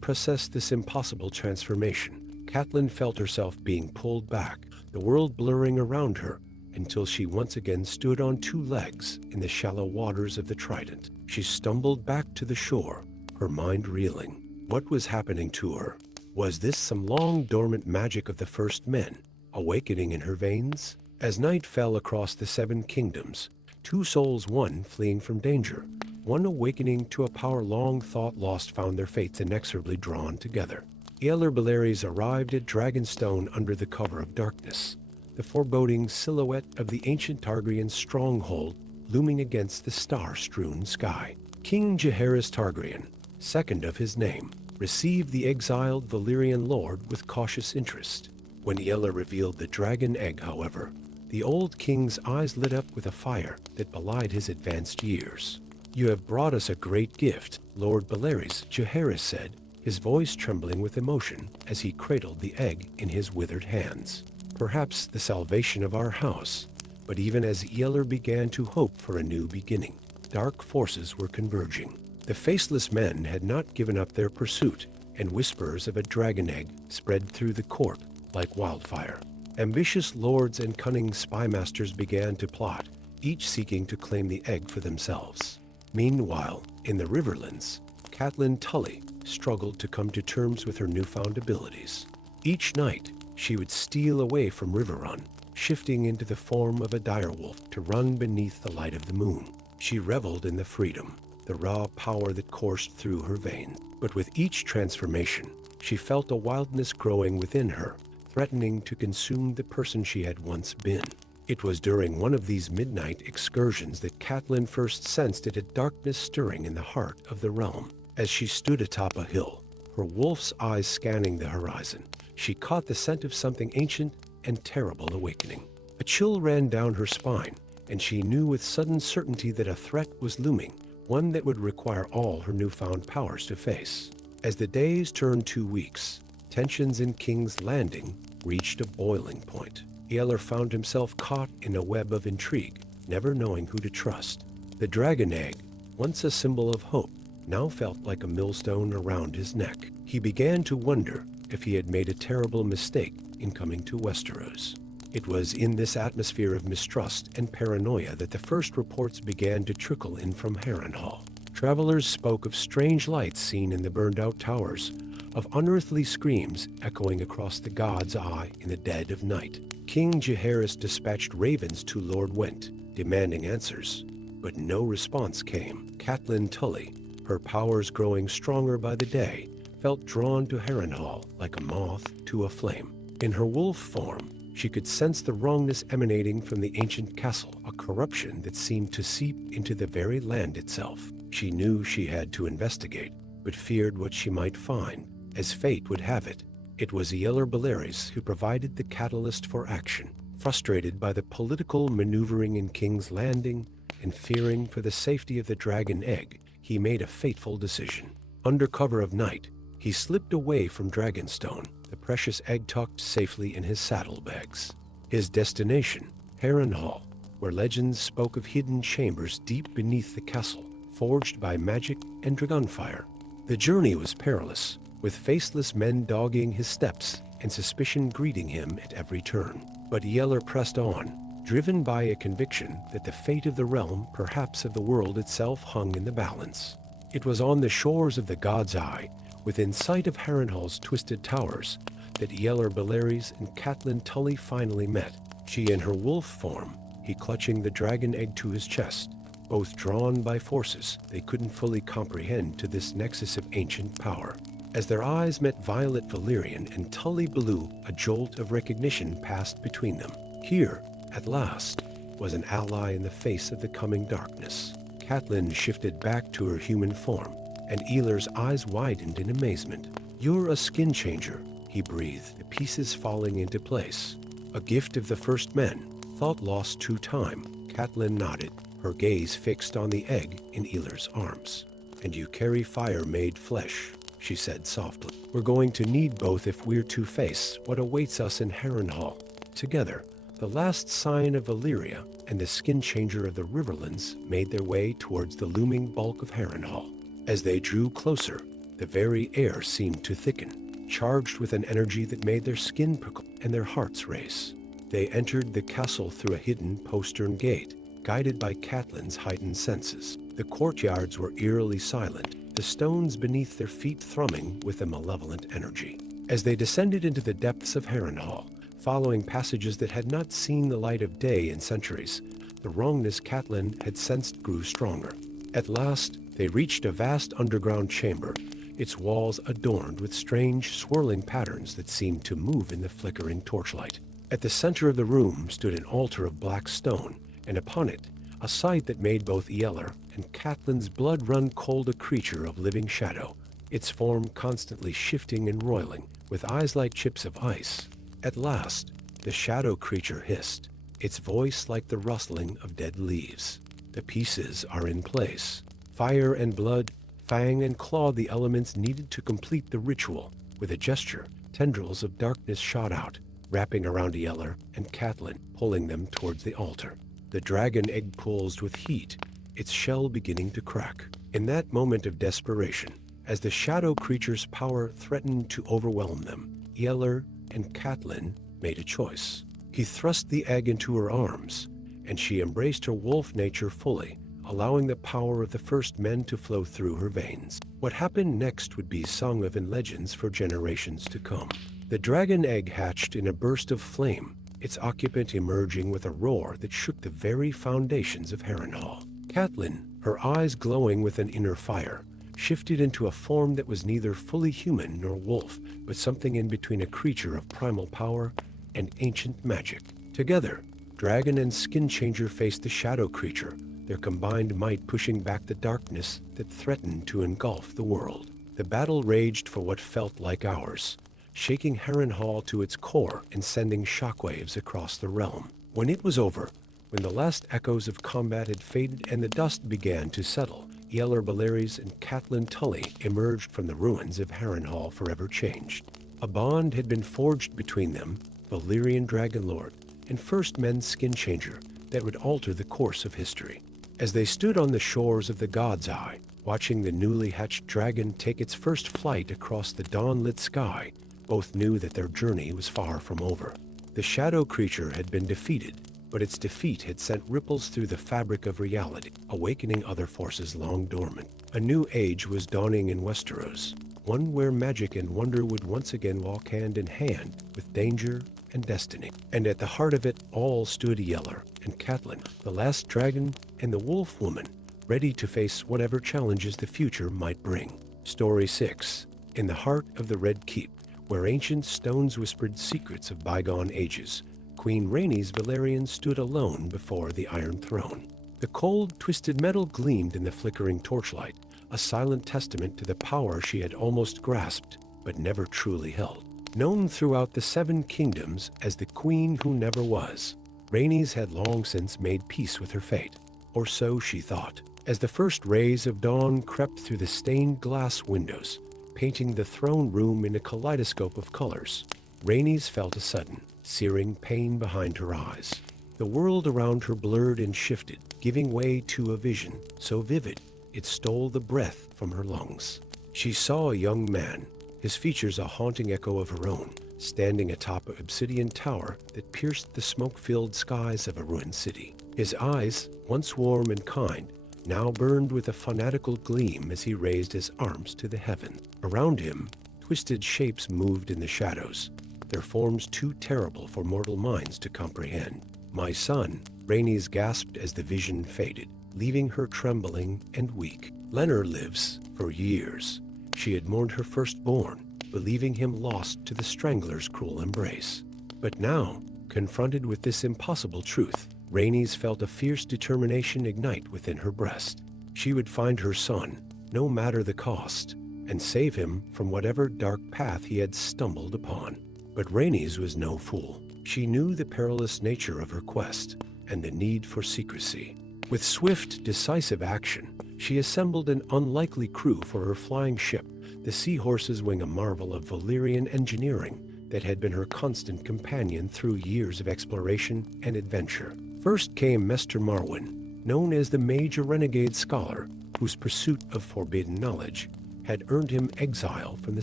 process this impossible transformation, Catelyn felt herself being pulled back, the world blurring around her, until she once again stood on two legs in the shallow waters of the Trident. She stumbled back to the shore, her mind reeling. What was happening to her? Was this some long-dormant magic of the First Men, awakening in her veins? As night fell across the Seven Kingdoms, two souls, one fleeing from danger, one awakening to a power long thought lost, found their fates inexorably drawn together. The Old Valyria arrived at Dragonstone under the cover of darkness, the foreboding silhouette of the ancient Targaryen stronghold looming against the star-strewn sky. King Jaehaerys Targaryen, second of his name, received the exiled Valyrian lord with cautious interest. When Yella revealed the dragon egg, however, the old king's eyes lit up with a fire that belied his advanced years. "You have brought us a great gift, Lord Valyria," Jaehaerys said, his voice trembling with emotion as he cradled the egg in his withered hands. "Perhaps the salvation of our house." But even as Yella began to hope for a new beginning, dark forces were converging. The faceless men had not given up their pursuit, and whispers of a dragon egg spread through the court like wildfire. Ambitious lords and cunning spymasters began to plot, each seeking to claim the egg for themselves. Meanwhile, in the Riverlands, Catelyn Tully struggled to come to terms with her newfound abilities. Each night, she would steal away from Riverrun, shifting into the form of a direwolf to run beneath the light of the moon. She reveled in the freedom, the raw power that coursed through her veins. But with each transformation, she felt a wildness growing within her, threatening to consume the person she had once been. It was during one of these midnight excursions that Catelyn first sensed a darkness stirring in the heart of the realm. As she stood atop a hill, her wolf's eyes scanning the horizon, she caught the scent of something ancient and terrible awakening. A chill ran down her spine, and she knew with sudden certainty that a threat was looming, one that would require all her newfound powers to face. As the days turned to weeks, tensions in King's Landing reached a boiling point. Yella found himself caught in a web of intrigue, never knowing who to trust. The dragon egg, once a symbol of hope, now felt like a millstone around his neck. He began to wonder if he had made a terrible mistake in coming to Westeros. It was in this atmosphere of mistrust and paranoia that the first reports began to trickle in from Harrenhal. Travelers spoke of strange lights seen in the burned-out towers, of unearthly screams echoing across the God's Eye in the dead of night. King Jaehaerys dispatched ravens to Lord Went, demanding answers, but no response came. Catelyn Tully, her powers growing stronger by the day, felt drawn to Harrenhal like a moth to a flame. In her wolf form, she could sense the wrongness emanating from the ancient castle, a corruption that seemed to seep into the very land itself. She knew she had to investigate, but feared what she might find. As fate would have it, it was Yella Valyria who provided the catalyst for action. Frustrated by the political maneuvering in King's Landing and fearing for the safety of the dragon egg, he made a fateful decision. Under cover of night, he slipped away from Dragonstone, the precious egg tucked safely in his saddlebags. His destination, Harrenhal, where legends spoke of hidden chambers deep beneath the castle, forged by magic and dragonfire. The journey was perilous, with faceless men dogging his steps and suspicion greeting him at every turn. But Yella pressed on, driven by a conviction that the fate of the realm, perhaps of the world itself, hung in the balance. It was on the shores of the God's Eye, within sight of Harrenhal's twisted towers, that Yeller Baleries and Catelyn Tully finally met, she in her wolf form, he clutching the dragon egg to his chest, both drawn by forces they couldn't fully comprehend to this nexus of ancient power. As their eyes met Violet Valyrian and Tully Blue, a jolt of recognition passed between them. Here, at last, was an ally in the face of the coming darkness. Catelyn shifted back to her human form, and Ealer's eyes widened in amazement. "You're a skin changer," he breathed, the pieces falling into place. "A gift of the first men, thought lost to time." Catelyn nodded, her gaze fixed on the egg in Ealer's arms. "And you carry fire-made flesh," she said softly. "We're going to need both if we're to face what awaits us in Harrenhal." Together, the last sign of Valyria and the skin changer of the Riverlands made their way towards the looming bulk of Harrenhal. As they drew closer, the very air seemed to thicken, charged with an energy that made their skin prickle and their hearts race. They entered the castle through a hidden postern gate, guided by Catelyn's heightened senses. The courtyards were eerily silent, the stones beneath their feet thrumming with a malevolent energy. As they descended into the depths of Harrenhal, following passages that had not seen the light of day in centuries, the wrongness Catelyn had sensed grew stronger. At last, they reached a vast underground chamber, its walls adorned with strange, swirling patterns that seemed to move in the flickering torchlight. At the center of the room stood an altar of black stone, and upon it, a sight that made both Yeller and Catelyn's blood run cold, a creature of living shadow, its form constantly shifting and roiling, with eyes like chips of ice. At last, the shadow creature hissed, its voice like the rustling of dead leaves. "The pieces are in place. Fire and blood, fang and claw, the elements needed to complete the ritual." With a gesture, tendrils of darkness shot out, wrapping around Yeller and Catelyn, pulling them towards the altar. The dragon egg pulsed with heat, its shell beginning to crack. In that moment of desperation, as the shadow creature's power threatened to overwhelm them, Yeller and Catelyn made a choice. He thrust the egg into her arms, and she embraced her wolf nature fully, allowing the power of the first men to flow through her veins. What happened next would be sung of in legends for generations to come. The dragon egg hatched in a burst of flame, its occupant emerging with a roar that shook the very foundations of Harrenhal. Catelyn, her eyes glowing with an inner fire, shifted into a form that was neither fully human nor wolf, but something in between, a creature of primal power and ancient magic. Together, dragon and skin changer faced the shadow creature, their combined might pushing back the darkness that threatened to engulf the world. The battle raged for what felt like hours, shaking Harrenhal to its core and sending shockwaves across the realm. When it was over, when the last echoes of combat had faded and the dust began to settle, Yeller Baleries and Catelyn Tully emerged from the ruins of Harrenhal forever changed. A bond had been forged between them, Valyrian Dragonlord and First Men's skin changer, that would alter the course of history. As they stood on the shores of the God's Eye, watching the newly hatched dragon take its first flight across the dawn-lit sky, both knew that their journey was far from over. The shadow creature had been defeated, but its defeat had sent ripples through the fabric of reality, awakening other forces long dormant. A new age was dawning in Westeros, one where magic and wonder would once again walk hand in hand with danger and destiny. And at the heart of it all stood Yeller and Catelyn, the last dragon and the wolf woman, ready to face whatever challenges the future might bring. Story 6. In the heart of the Red Keep, where ancient stones whispered secrets of bygone ages, Queen Rhaenys Velaryon stood alone before the Iron Throne. The cold, twisted metal gleamed in the flickering torchlight, a silent testament to the power she had almost grasped, but never truly held. Known throughout the Seven Kingdoms as the Queen Who Never Was, Rhaenys had long since made peace with her fate, or so she thought. As the first rays of dawn crept through the stained glass windows, painting the throne room in a kaleidoscope of colors, Rhaenys felt a sudden, searing pain behind her eyes. The world around her blurred and shifted, giving way to a vision so vivid it stole the breath from her lungs. She saw a young man, his features a haunting echo of her own, standing atop an obsidian tower that pierced the smoke-filled skies of a ruined city. His eyes, once warm and kind, now burned with a fanatical gleam as he raised his arms to the heavens. Around him, twisted shapes moved in the shadows, their forms too terrible for mortal minds to comprehend. "My son," Rhaenys gasped as the vision faded, leaving her trembling and weak. "Lenor lives." For years, she had mourned her firstborn, believing him lost to the Strangler's cruel embrace. But now, confronted with this impossible truth, Rhaenys felt a fierce determination ignite within her breast. She would find her son, no matter the cost, and save him from whatever dark path he had stumbled upon. But Rhaenys was no fool. She knew the perilous nature of her quest and the need for secrecy. With swift, decisive action, she assembled an unlikely crew for her flying ship, the Seahorse's Wing, a marvel of Valyrian engineering that had been her constant companion through years of exploration and adventure. First came Maester Marwyn, known as the Mage, a renegade scholar whose pursuit of forbidden knowledge had earned him exile from the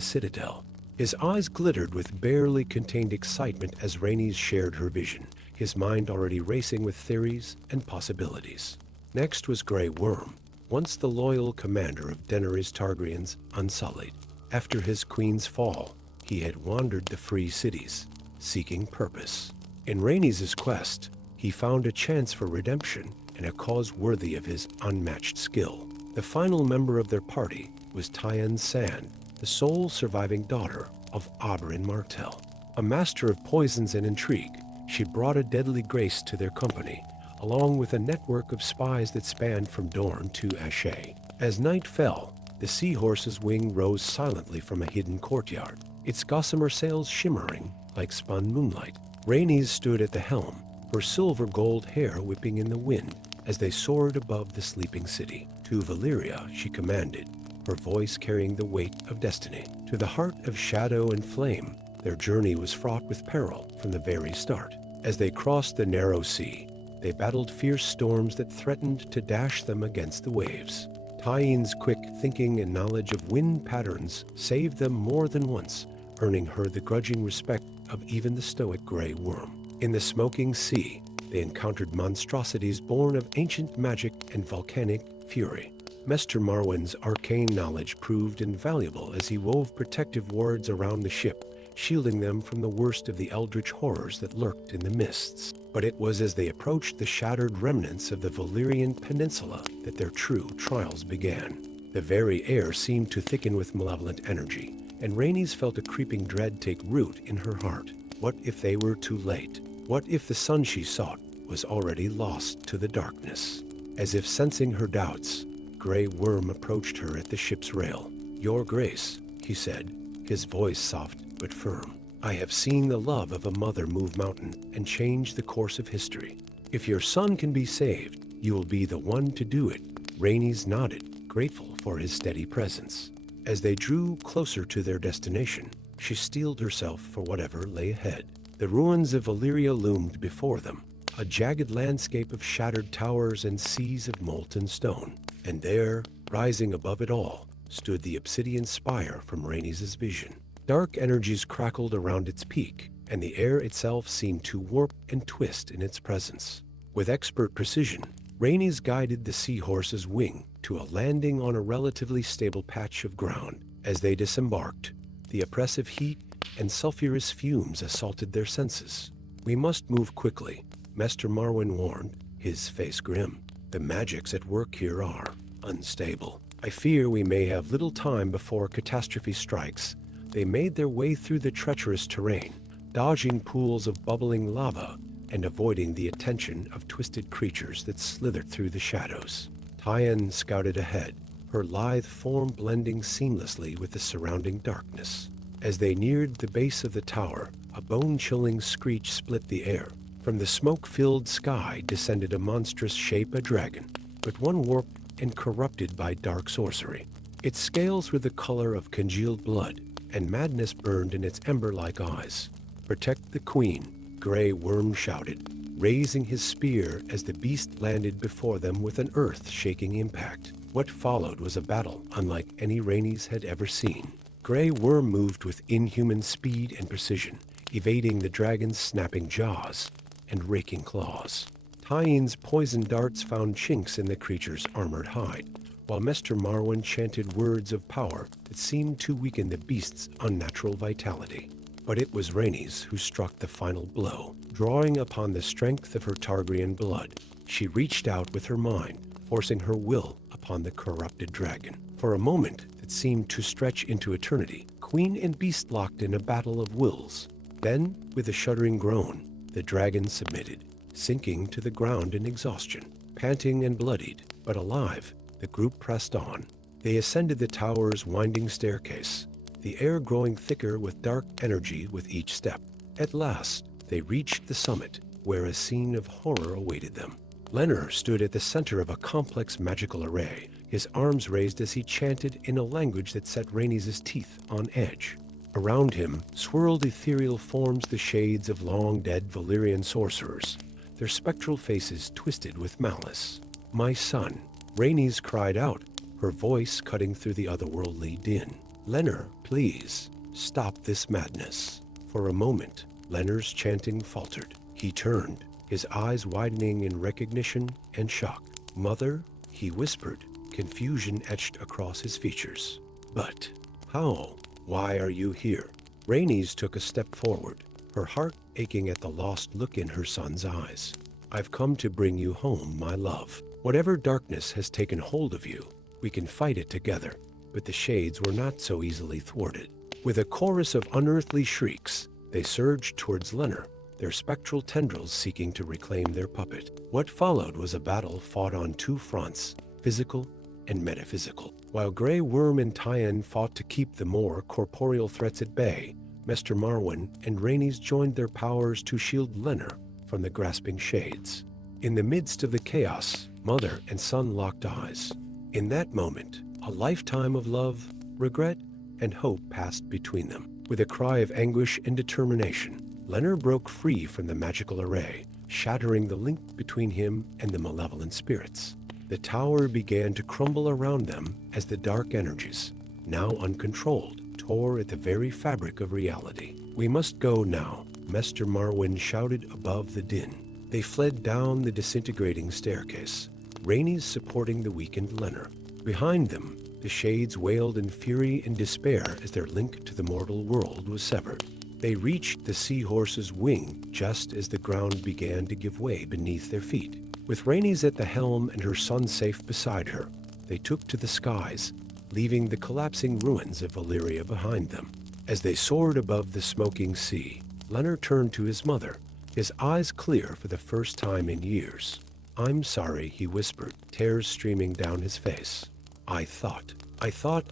Citadel. His eyes glittered with barely contained excitement as Rhaenys shared her vision, his mind already racing with theories and possibilities. Next was Grey Worm, once the loyal commander of Daenerys Targaryen's Unsullied. After his queen's fall, he had wandered the free cities, seeking purpose. In Rhaenys' quest, he found a chance for redemption and a cause worthy of his unmatched skill. The final member of their party was Tyenn Sand, the sole surviving daughter of Oberyn Martell. A master of poisons and intrigue, she brought a deadly grace to their company, along with a network of spies that spanned from Dorne to Ashay. As night fell, the Seahorse's Wing rose silently from a hidden courtyard, its gossamer sails shimmering like spun moonlight. Rhaenys stood at the helm, her silver-gold hair whipping in the wind as they soared above the sleeping city. To Valyria she commanded, her voice carrying the weight of destiny. To the heart of shadow and flame, their journey was fraught with peril from the very start. As they crossed the narrow sea, they battled fierce storms that threatened to dash them against the waves. Tyenn's quick thinking and knowledge of wind patterns saved them more than once, earning her the grudging respect of even the stoic Grey Worm. In the smoking sea, they encountered monstrosities born of ancient magic and volcanic fury. Maester Marwyn's arcane knowledge proved invaluable as he wove protective wards around the ship, shielding them from the worst of the eldritch horrors that lurked in the mists. But it was as they approached the shattered remnants of the Valyrian peninsula that their true trials began. The very air seemed to thicken with malevolent energy, and Rhaenys felt a creeping dread take root in her heart. What if they were too late? What if the sun she sought was already lost to the darkness? As if sensing her doubts, Grey Worm approached her at the ship's rail. "Your Grace," he said, his voice soft but firm. "I have seen the love of a mother move mountains and change the course of history. If your son can be saved, you will be the one to do it." Rhaenys nodded, grateful for his steady presence. As they drew closer to their destination, she steeled herself for whatever lay ahead. The ruins of Valyria loomed before them, a jagged landscape of shattered towers and seas of molten stone. And there, rising above it all, stood the obsidian spire from Rhaenys' vision. Dark energies crackled around its peak, and the air itself seemed to warp and twist in its presence. With expert precision, Rhaenys guided the Seahorse's Wing to a landing on a relatively stable patch of ground. As they disembarked, the oppressive heat and sulfurous fumes assaulted their senses. "We must move quickly," Maester Marwyn warned, his face grim. "The magics at work here are unstable. I fear we may have little time before catastrophe strikes." They made their way through the treacherous terrain, dodging pools of bubbling lava and avoiding the attention of twisted creatures that slithered through the shadows. Tyenn scouted ahead, her lithe form blending seamlessly with the surrounding darkness. As they neared the base of the tower, a bone-chilling screech split the air. From the smoke-filled sky descended a monstrous shape, a dragon, but one warped and corrupted by dark sorcery. Its scales were the color of congealed blood, and madness burned in its ember-like eyes. "Protect the queen," Grey Worm shouted, raising his spear as the beast landed before them with an earth-shaking impact. What followed was a battle unlike any Rhaenys had ever seen. Grey Worm moved with inhuman speed and precision, evading the dragon's snapping jaws and raking claws. Tyenn's poison darts found chinks in the creature's armored hide, while Maester Marwyn chanted words of power that seemed to weaken the beast's unnatural vitality. But it was Rhaenys who struck the final blow. Drawing upon the strength of her Targaryen blood, she reached out with her mind, forcing her will upon the corrupted dragon. For a moment that seemed to stretch into eternity, queen and beast locked in a battle of wills. Then, with a shuddering groan, the dragon submitted, sinking to the ground in exhaustion. Panting and bloodied, but alive, the group pressed on. They ascended the tower's winding staircase, the air growing thicker with dark energy with each step. At last, they reached the summit, where a scene of horror awaited them. Lennar stood at the center of a complex magical array, his arms raised as he chanted in a language that set Rhaenys' teeth on edge. Around him swirled ethereal forms, the shades of long-dead Valyrian sorcerers, their spectral faces twisted with malice. "My son," Rhaenys cried out, her voice cutting through the otherworldly din. "Lennar, please, stop this madness." For a moment, Lennar's chanting faltered. He turned, his eyes widening in recognition and shock. "Mother," he whispered, confusion etched across his features. "But how? Why are you here?" Rhaenys took a step forward, her heart aching at the lost look in her son's eyes. "I've come to bring you home, my love. Whatever darkness has taken hold of you, we can fight it together." But the shades were not so easily thwarted. With a chorus of unearthly shrieks, they surged towards Lennar, their spectral tendrils seeking to reclaim their puppet. What followed was a battle fought on two fronts, physical and metaphysical. While Grey Worm and Tyen fought to keep the more corporeal threats at bay, Maester Marwyn and Rhaenys joined their powers to shield Lennar from the grasping shades. In the midst of the chaos, mother and son locked eyes. In that moment, a lifetime of love, regret, and hope passed between them. With a cry of anguish and determination, Lennar broke free from the magical array, shattering the link between him and the malevolent spirits. The tower began to crumble around them as the dark energies, now uncontrolled, tore at the very fabric of reality. "We must go now," Maester Marwyn shouted above the din. They fled down the disintegrating staircase, Rhaenys supporting the weakened Lennar. Behind them, the shades wailed in fury and despair as their link to the mortal world was severed. They reached the seahorse's wing just as the ground began to give way beneath their feet. With Rhaenys at the helm and her son safe beside her, they took to the skies, leaving the collapsing ruins of Valyria behind them. As they soared above the smoking sea, Lennar turned to his mother, his eyes clear for the first time in years. "I'm sorry," he whispered, tears streaming down his face. I thought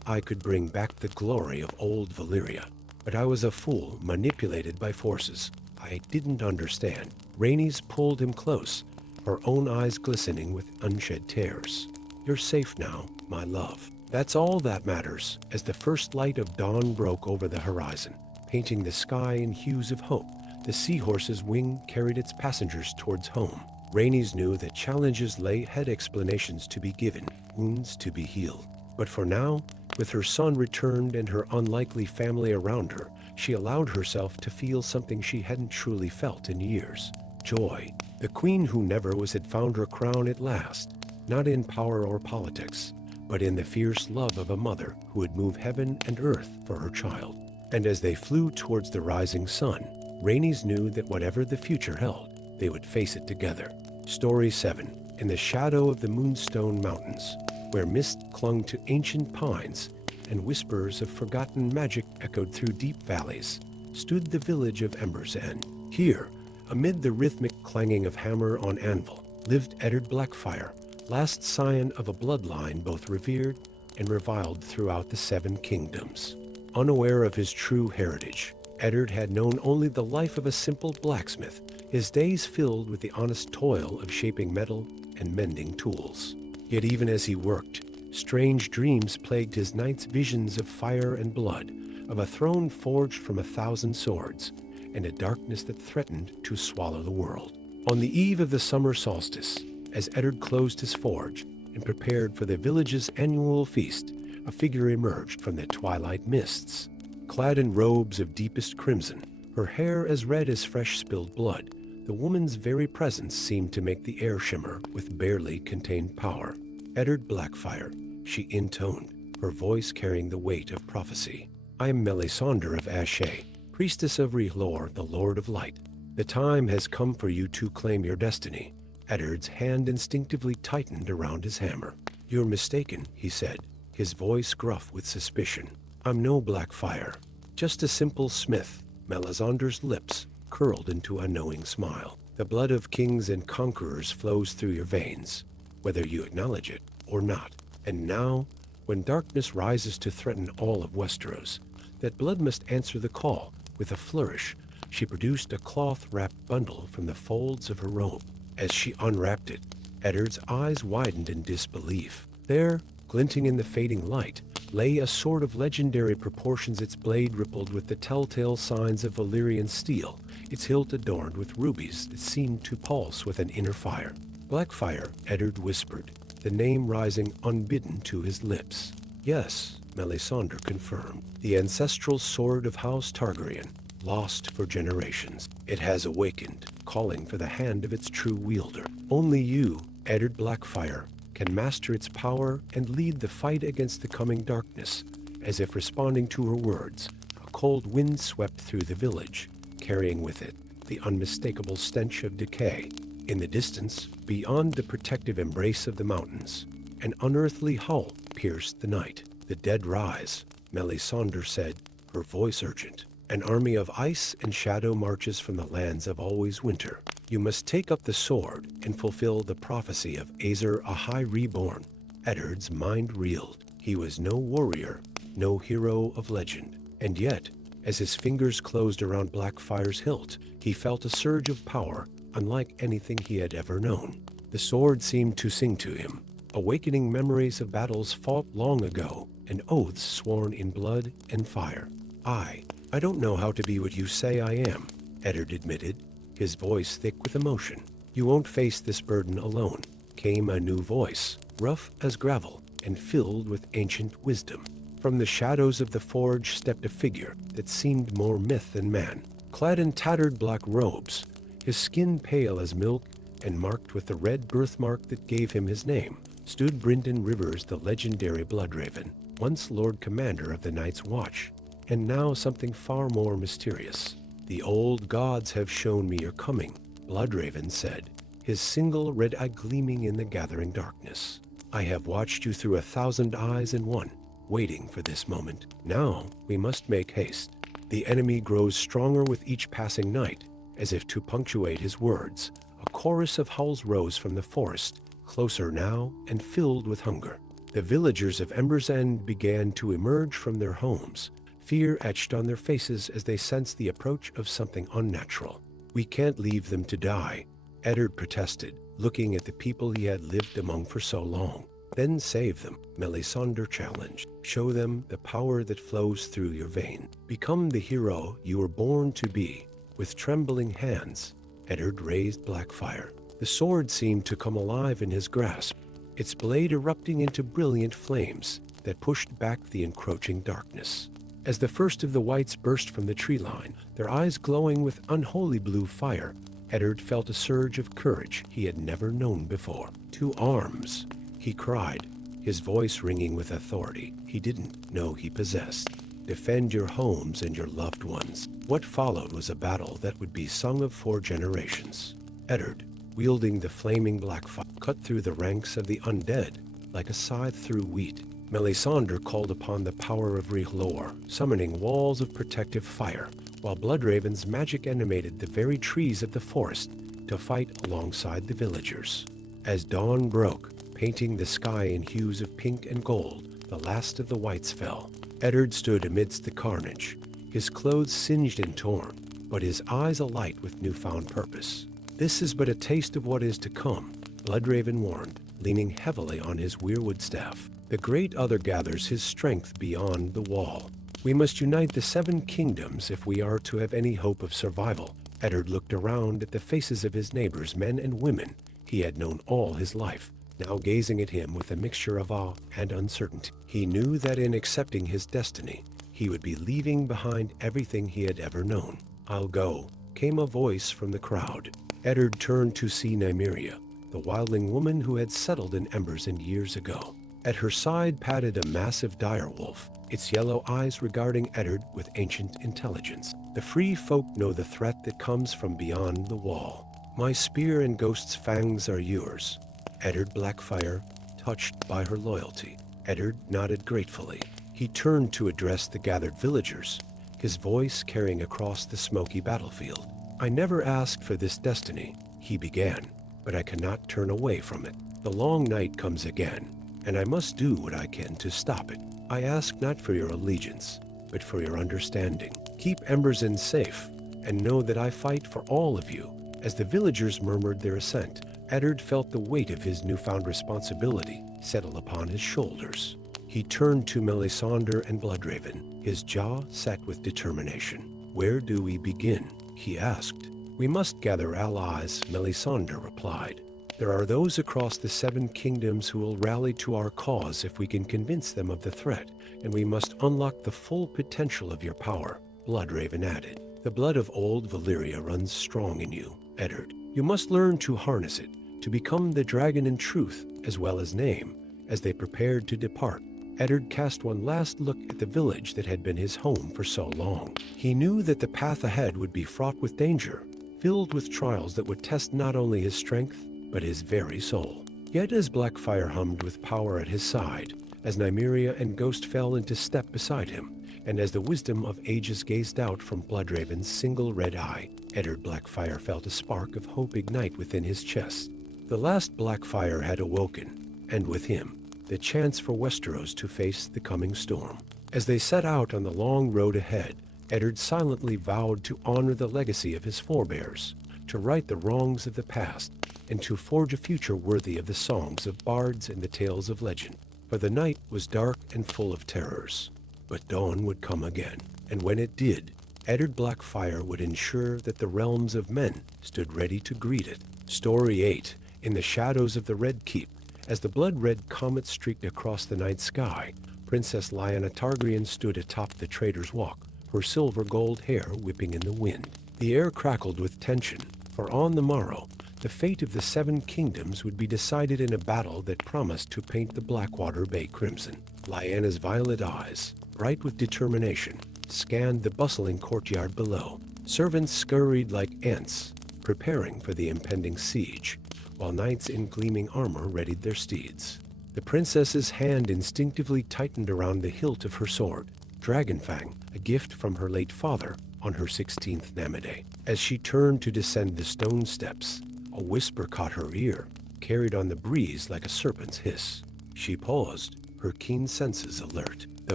I could bring back the glory of Old Valyria. But I was a fool, manipulated by forces I didn't understand." Rhaenys pulled him close, her own eyes glistening with unshed tears. "You're safe now, my love. That's all that matters." As the first light of dawn broke over the horizon, painting the sky in hues of hope, the seahorse's wing carried its passengers towards home. Rhaenys knew that challenges lay ahead, explanations to be given, wounds to be healed. But for now, with her son returned and her unlikely family around her, she allowed herself to feel something she hadn't truly felt in years: joy. The queen who never was had found her crown at last, not in power or politics, but in the fierce love of a mother who would move heaven and earth for her child. And as they flew towards the rising sun, Rhaenys knew that whatever the future held, they would face it together. Story 7. In the shadow of the Moonstone Mountains, where mist clung to ancient pines and whispers of forgotten magic echoed through deep valleys, stood the village of Ember's End. Here, amid the rhythmic clanging of hammer on anvil, lived Eddard Blackfyre, last scion of a bloodline both revered and reviled throughout the Seven Kingdoms. Unaware of his true heritage, Eddard had known only the life of a simple blacksmith, his days filled with the honest toil of shaping metal and mending tools. Yet even as he worked, strange dreams plagued his nights, visions of fire and blood, of a throne forged from 1,000 swords, and a darkness that threatened to swallow the world. On the eve of the summer solstice, as Eddard closed his forge and prepared for the village's annual feast, a figure emerged from the twilight mists. Clad in robes of deepest crimson, her hair as red as fresh spilled blood, the woman's very presence seemed to make the air shimmer with barely contained power. "Eddard Blackfyre," she intoned, her voice carrying the weight of prophecy. "I am Melisandre of Ashe, Priestess of Rihlor, the Lord of Light, the time has come for you to claim your destiny. Eddard's hand instinctively tightened around his hammer. You're mistaken, he said, his voice gruff with suspicion. I'm no Blackfire, just a simple smith. Melisandre's lips curled into a knowing smile. The blood of kings and conquerors flows through your veins, whether you acknowledge it or not. And now, when darkness rises to threaten all of Westeros, that blood must answer the call. With a flourish, she produced a cloth-wrapped bundle from the folds of her robe. As she unwrapped it, Eddard's eyes widened in disbelief. There, glinting in the fading light, lay a sword of legendary proportions. Its blade rippled with the telltale signs of Valyrian steel, its hilt adorned with rubies that seemed to pulse with an inner fire. Blackfire, Eddard whispered, the name rising unbidden to his lips. Yes, Melisandre confirmed. The ancestral sword of House Targaryen, lost for generations. It has awakened, calling for the hand of its true wielder. Only you, Eddard Blackfire, can master its power and lead the fight against the coming darkness. As if responding to her words, a cold wind swept through the village, carrying with it the unmistakable stench of decay. In the distance, beyond the protective embrace of the mountains, an unearthly howl pierced the night. The dead rise, Melisandre said, her voice urgent. An army of ice and shadow marches from the lands of always winter. You must take up the sword and fulfill the prophecy of Azer Ahai Reborn. Eddard's mind reeled. He was no warrior, no hero of legend. And yet, as his fingers closed around Blackfire's hilt, he felt a surge of power unlike anything he had ever known. The sword seemed to sing to him, awakening memories of battles fought long ago and oaths sworn in blood and fire. I don't know how to be what you say I am, Eddard admitted, his voice thick with emotion. You won't face this burden alone, came a new voice, rough as gravel and filled with ancient wisdom. From the shadows of the forge stepped a figure that seemed more myth than man. Clad in tattered black robes, his skin pale as milk and marked with the red birthmark that gave him his name, stood Brynden Rivers, the legendary Bloodraven, once Lord Commander of the Night's Watch, and now something far more mysterious. The old gods have shown me your coming, Bloodraven said, his single red eye gleaming in the gathering darkness. I have watched you through 1,000 eyes in one, waiting for this moment. Now we must make haste. The enemy grows stronger with each passing night. As if to punctuate his words, a chorus of howls rose from the forest, closer now and filled with hunger. The villagers of Ember's End began to emerge from their homes, fear etched on their faces as they sensed the approach of something unnatural. We can't leave them to die, Eddard protested, looking at the people he had lived among for so long. Then save them, Melisandre challenged. Show them the power that flows through your veins. Become the hero you were born to be. With trembling hands, Eddard raised Blackfire. The sword seemed to come alive in his grasp, its blade erupting into brilliant flames that pushed back the encroaching darkness. As the first of the whites burst from the tree line, their eyes glowing with unholy blue fire, Eddard felt a surge of courage he had never known before. To arms, he cried, his voice ringing with authority he didn't know he possessed. Defend your homes and your loved ones. What followed was a battle that would be sung of for generations. Eddard, wielding the flaming Blackfire, cut through the ranks of the undead like a scythe through wheat. Melisandre called upon the power of Rihlor, summoning walls of protective fire, while Bloodraven's magic animated the very trees of the forest to fight alongside the villagers. As dawn broke, painting the sky in hues of pink and gold, the last of the whites fell. Eddard stood amidst the carnage, his clothes singed and torn, but his eyes alight with newfound purpose. This is but a taste of what is to come, Bloodraven warned, leaning heavily on his weirwood staff. The great other gathers his strength beyond the wall. We must unite the 7 kingdoms if we are to have any hope of survival. Eddard looked around at the faces of his neighbors, men and women he had known all his life, now gazing at him with a mixture of awe and uncertainty. He knew that in accepting his destiny, he would be leaving behind everything he had ever known. I'll go, came a voice from the crowd. Eddard turned to see Nymeria, the wildling woman who had settled in Embers End years ago. At her side padded a massive direwolf, its yellow eyes regarding Eddard with ancient intelligence. The free folk know the threat that comes from beyond the wall. My spear and ghost's fangs are yours. Eddard Blackfire, touched by her loyalty. Eddard nodded gratefully. He turned to address the gathered villagers, his voice carrying across the smoky battlefield. I never asked for this destiny, he began, but I cannot turn away from it. The long night comes again, and I must do what I can to stop it. I ask not for your allegiance, but for your understanding. Keep Embersyn safe, and know that I fight for all of you. As the villagers murmured their assent, Eddard felt the weight of his newfound responsibility settle upon his shoulders. He turned to Melisandre and Bloodraven, his jaw set with determination. Where do we begin? He asked. We must gather allies, Melisandre replied. There are those across the 7 kingdoms who will rally to our cause if we can convince them of the threat, and we must unlock the full potential of your power, Bloodraven added. The blood of Old Valyria runs strong in you, Eddard. You must learn to harness it, to become the dragon in truth as well as name. As they prepared to depart, Eddard cast one last look at the village that had been his home for so long. He knew that the path ahead would be fraught with danger, filled with trials that would test not only his strength, but his very soul. Yet as Blackfire hummed with power at his side, as Nymeria and Ghost fell into step beside him, and as the wisdom of ages gazed out from Bloodraven's single red eye, Eddard Blackfire felt a spark of hope ignite within his chest. The last Blackfire had awoken, and with him, the chance for Westeros to face the coming storm. As they set out on the long road ahead, Eddard silently vowed to honor the legacy of his forebears, to right the wrongs of the past, and to forge a future worthy of the songs of bards and the tales of legend. For the night was dark and full of terrors, but dawn would come again, and when it did, Eddard Blackfire would ensure that the realms of men stood ready to greet it. Story 8. In the shadows of the Red Keep, as the blood-red comet streaked across the night sky, Princess Lyanna Targaryen stood atop the Trader's Walk, her silver-gold hair whipping in the wind. The air crackled with tension, for on the morrow, the fate of the 7 kingdoms would be decided in a battle that promised to paint the Blackwater Bay crimson. Lyanna's violet eyes, bright with determination, scanned the bustling courtyard below. Servants scurried like ants, preparing for the impending siege, while knights in gleaming armor readied their steeds. The princess's hand instinctively tightened around the hilt of her sword, Dragonfang, a gift from her late father, on her 16th Namaday. As she turned to descend the stone steps, a whisper caught her ear, carried on the breeze like a serpent's hiss. She paused, her keen senses alert. The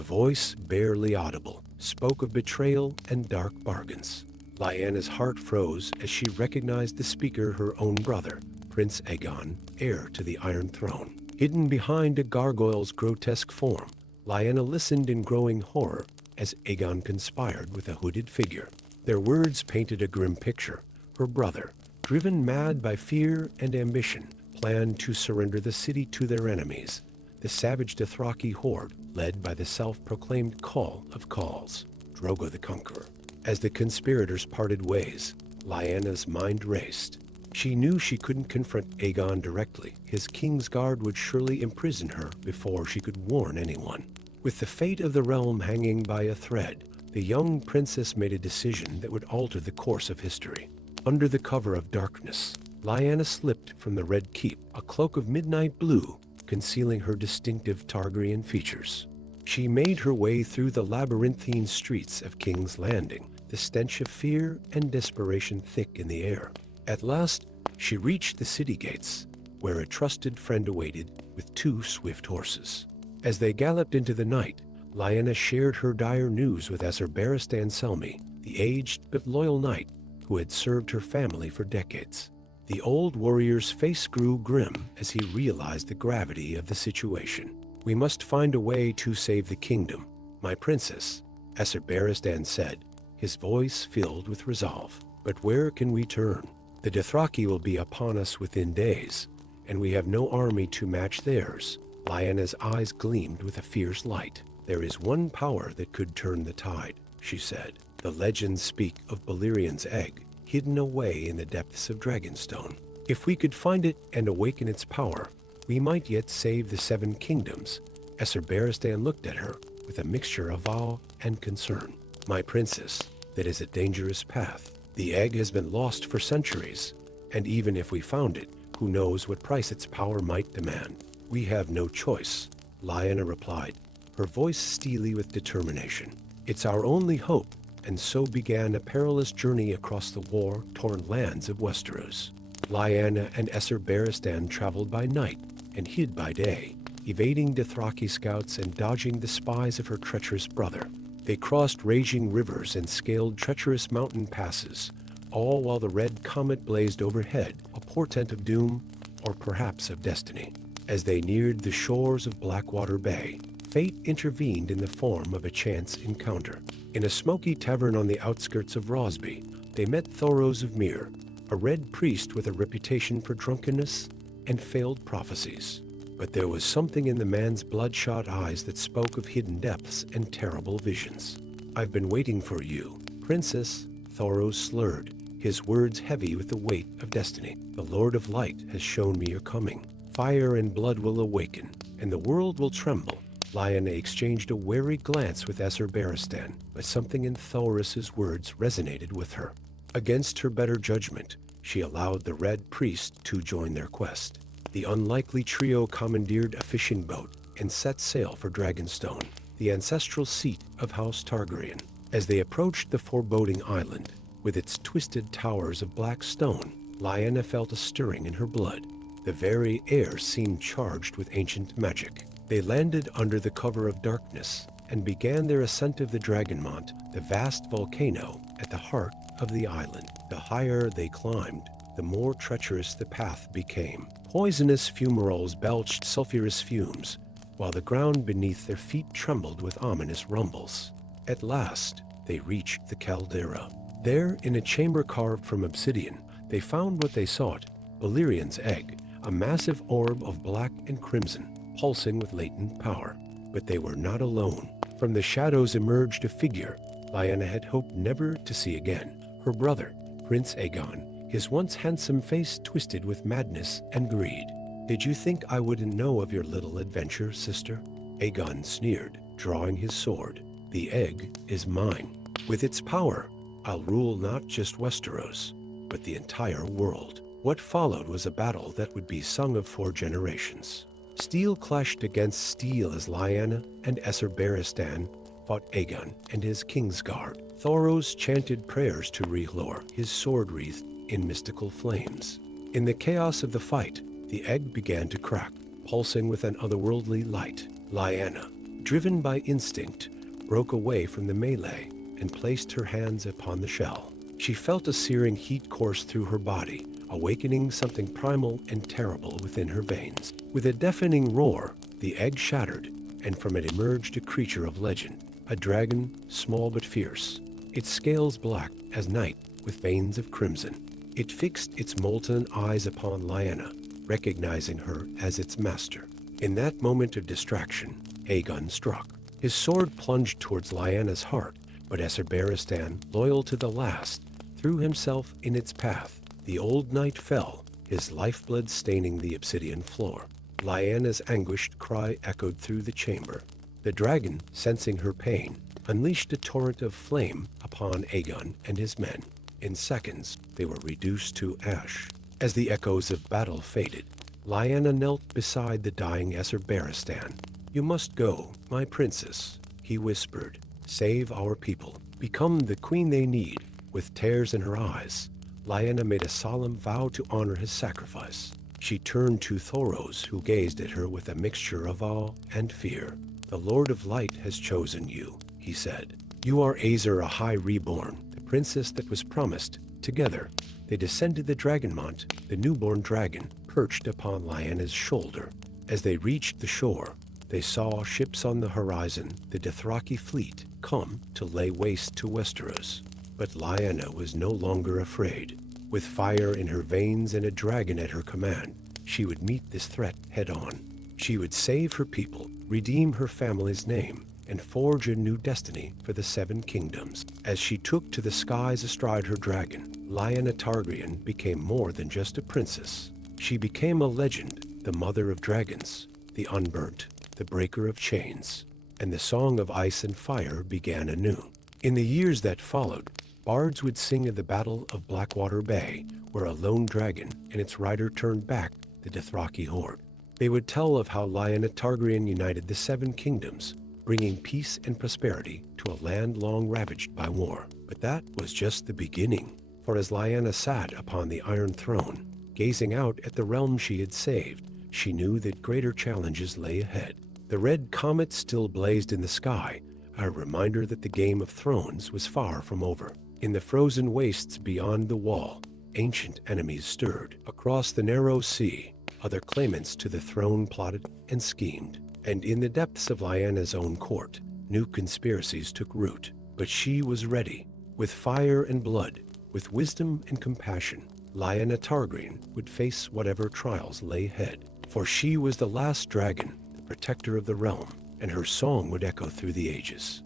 voice, barely audible, spoke of betrayal and dark bargains. Lyanna's heart froze as she recognized the speaker, her own brother, Prince Aegon, heir to the Iron Throne. Hidden behind a gargoyle's grotesque form, Lyanna listened in growing horror as Aegon conspired with a hooded figure. Their words painted a grim picture. Her brother, driven mad by fear and ambition, planned to surrender the city to their enemies, the savage Dothraki horde led by the self-proclaimed Call of Calls, Drogo the Conqueror. As the conspirators parted ways, Lyanna's mind raced. She knew she couldn't confront Aegon directly. His Kingsguard would surely imprison her before she could warn anyone. With the fate of the realm hanging by a thread, the young princess made a decision that would alter the course of history. Under the cover of darkness, Lyanna slipped from the Red Keep, a cloak of midnight blue, concealing her distinctive Targaryen features. She made her way through the labyrinthine streets of King's Landing, the stench of fear and desperation thick in the air. At last, she reached the city gates, where a trusted friend awaited with 2 swift horses. As they galloped into the night, Lyanna shared her dire news with Esser Barristan Selmy, the aged but loyal knight who had served her family for decades. The old warrior's face grew grim as he realized the gravity of the situation. We must find a way to save the kingdom, my princess, Esser Barristan said, his voice filled with resolve. But where can we turn? The Dothraki will be upon us within days, and we have no army to match theirs. Lyanna's eyes gleamed with a fierce light. There is one power that could turn the tide, she said. The legends speak of Balerian's egg, hidden away in the depths of Dragonstone. If we could find it and awaken its power, we might yet save the 7 kingdoms. Esser Barristan looked at her with a mixture of awe and concern. My princess, that is a dangerous path. The egg has been lost for centuries, and even if we found it, who knows what price its power might demand. We have no choice, Lyanna replied, her voice steely with determination. It's our only hope, and so began a perilous journey across the war-torn lands of Westeros. Lyanna and Esser Barristan traveled by night and hid by day, evading Dothraki scouts and dodging the spies of her treacherous brother. They crossed raging rivers and scaled treacherous mountain passes, all while the red comet blazed overhead, a portent of doom, or perhaps of destiny. As they neared the shores of Blackwater Bay, fate intervened in the form of a chance encounter. In a smoky tavern on the outskirts of Rosby, they met Thoros of Myr, a red priest with a reputation for drunkenness and failed prophecies. But there was something in the man's bloodshot eyes that spoke of hidden depths and terrible visions. "I've been waiting for you, Princess," Thoros slurred, his words heavy with the weight of destiny. "The Lord of Light has shown me your coming. Fire and blood will awaken, and the world will tremble." Lyanna exchanged a wary glance with Esser Barristan, but something in Thoros's words resonated with her. Against her better judgment, she allowed the Red Priest to join their quest. The unlikely trio commandeered a fishing boat and set sail for Dragonstone, the ancestral seat of House Targaryen. As they approached the foreboding island, with its twisted towers of black stone, Lyanna felt a stirring in her blood. The very air seemed charged with ancient magic. They landed under the cover of darkness and began their ascent of the Dragonmont, the vast volcano at the heart of the island. The higher they climbed, the more treacherous the path became. Poisonous fumaroles belched sulfurous fumes, while the ground beneath their feet trembled with ominous rumbles. At last, they reached the caldera. There, in a chamber carved from obsidian, they found what they sought, Valyrian's egg, a massive orb of black and crimson, pulsing with latent power. But they were not alone. From the shadows emerged a figure Lyanna had hoped never to see again. Her brother, Prince Aegon, his once handsome face twisted with madness and greed. "Did you think I wouldn't know of your little adventure, sister?" Aegon sneered, drawing his sword. "The egg is mine. With its power, I'll rule not just Westeros, but the entire world." What followed was a battle that would be sung of for generations. Steel clashed against steel as Lyanna and Esser Barristan fought Aegon and his Kingsguard. Thoros chanted prayers to R'hllor, his sword wreathed in mystical flames. In the chaos of the fight, the egg began to crack, pulsing with an otherworldly light. Lyanna, driven by instinct, broke away from the melee and placed her hands upon the shell. She felt a searing heat course through her body, awakening something primal and terrible within her veins. With a deafening roar, the egg shattered, and from it emerged a creature of legend, a dragon, small but fierce, its scales black as night with veins of crimson. It fixed its molten eyes upon Lyanna, recognizing her as its master. In that moment of distraction, Aegon struck. His sword plunged towards Lyanna's heart, but Esser Barristan, loyal to the last, threw himself in its path. The old knight fell, his lifeblood staining the obsidian floor. Lyanna's anguished cry echoed through the chamber. The dragon, sensing her pain, unleashed a torrent of flame upon Aegon and his men. In seconds, they were reduced to ash. As the echoes of battle faded, Lyanna knelt beside the dying Esser Barristan. "You must go, my princess," he whispered. "Save our people. Become the queen they need." With tears in her eyes, Lyanna made a solemn vow to honor his sacrifice. She turned to Thoros, who gazed at her with a mixture of awe and fear. "The Lord of Light has chosen you," he said. "You are Azer Ahai Reborn, the princess that was promised." Together, they descended the Dragonmont, the newborn dragon, perched upon Lyanna's shoulder. As they reached the shore, they saw ships on the horizon, the Dothraki fleet, come to lay waste to Westeros. But Lyanna was no longer afraid. With fire in her veins and a dragon at her command, she would meet this threat head-on. She would save her people, redeem her family's name, and forge a new destiny for the Seven Kingdoms. As she took to the skies astride her dragon, Lyanna Targaryen became more than just a princess. She became a legend, the mother of dragons, the unburnt, the breaker of chains, and the song of ice and fire began anew. In the years that followed, Bards would sing of the Battle of Blackwater Bay, where a lone dragon and its rider turned back the Dothraki horde. They would tell of how Lyanna Targaryen united the Seven Kingdoms, bringing peace and prosperity to a land long ravaged by war. But that was just the beginning, for as Lyanna sat upon the Iron Throne, gazing out at the realm she had saved, she knew that greater challenges lay ahead. The red comet still blazed in the sky, a reminder that the Game of Thrones was far from over. In the frozen wastes beyond the wall, ancient enemies stirred. Across the narrow sea, other claimants to the throne plotted and schemed. And in the depths of Lyanna's own court, new conspiracies took root. But she was ready. With fire and blood, with wisdom and compassion, Lyanna Targaryen would face whatever trials lay ahead. For she was the last dragon, the protector of the realm, and her song would echo through the ages.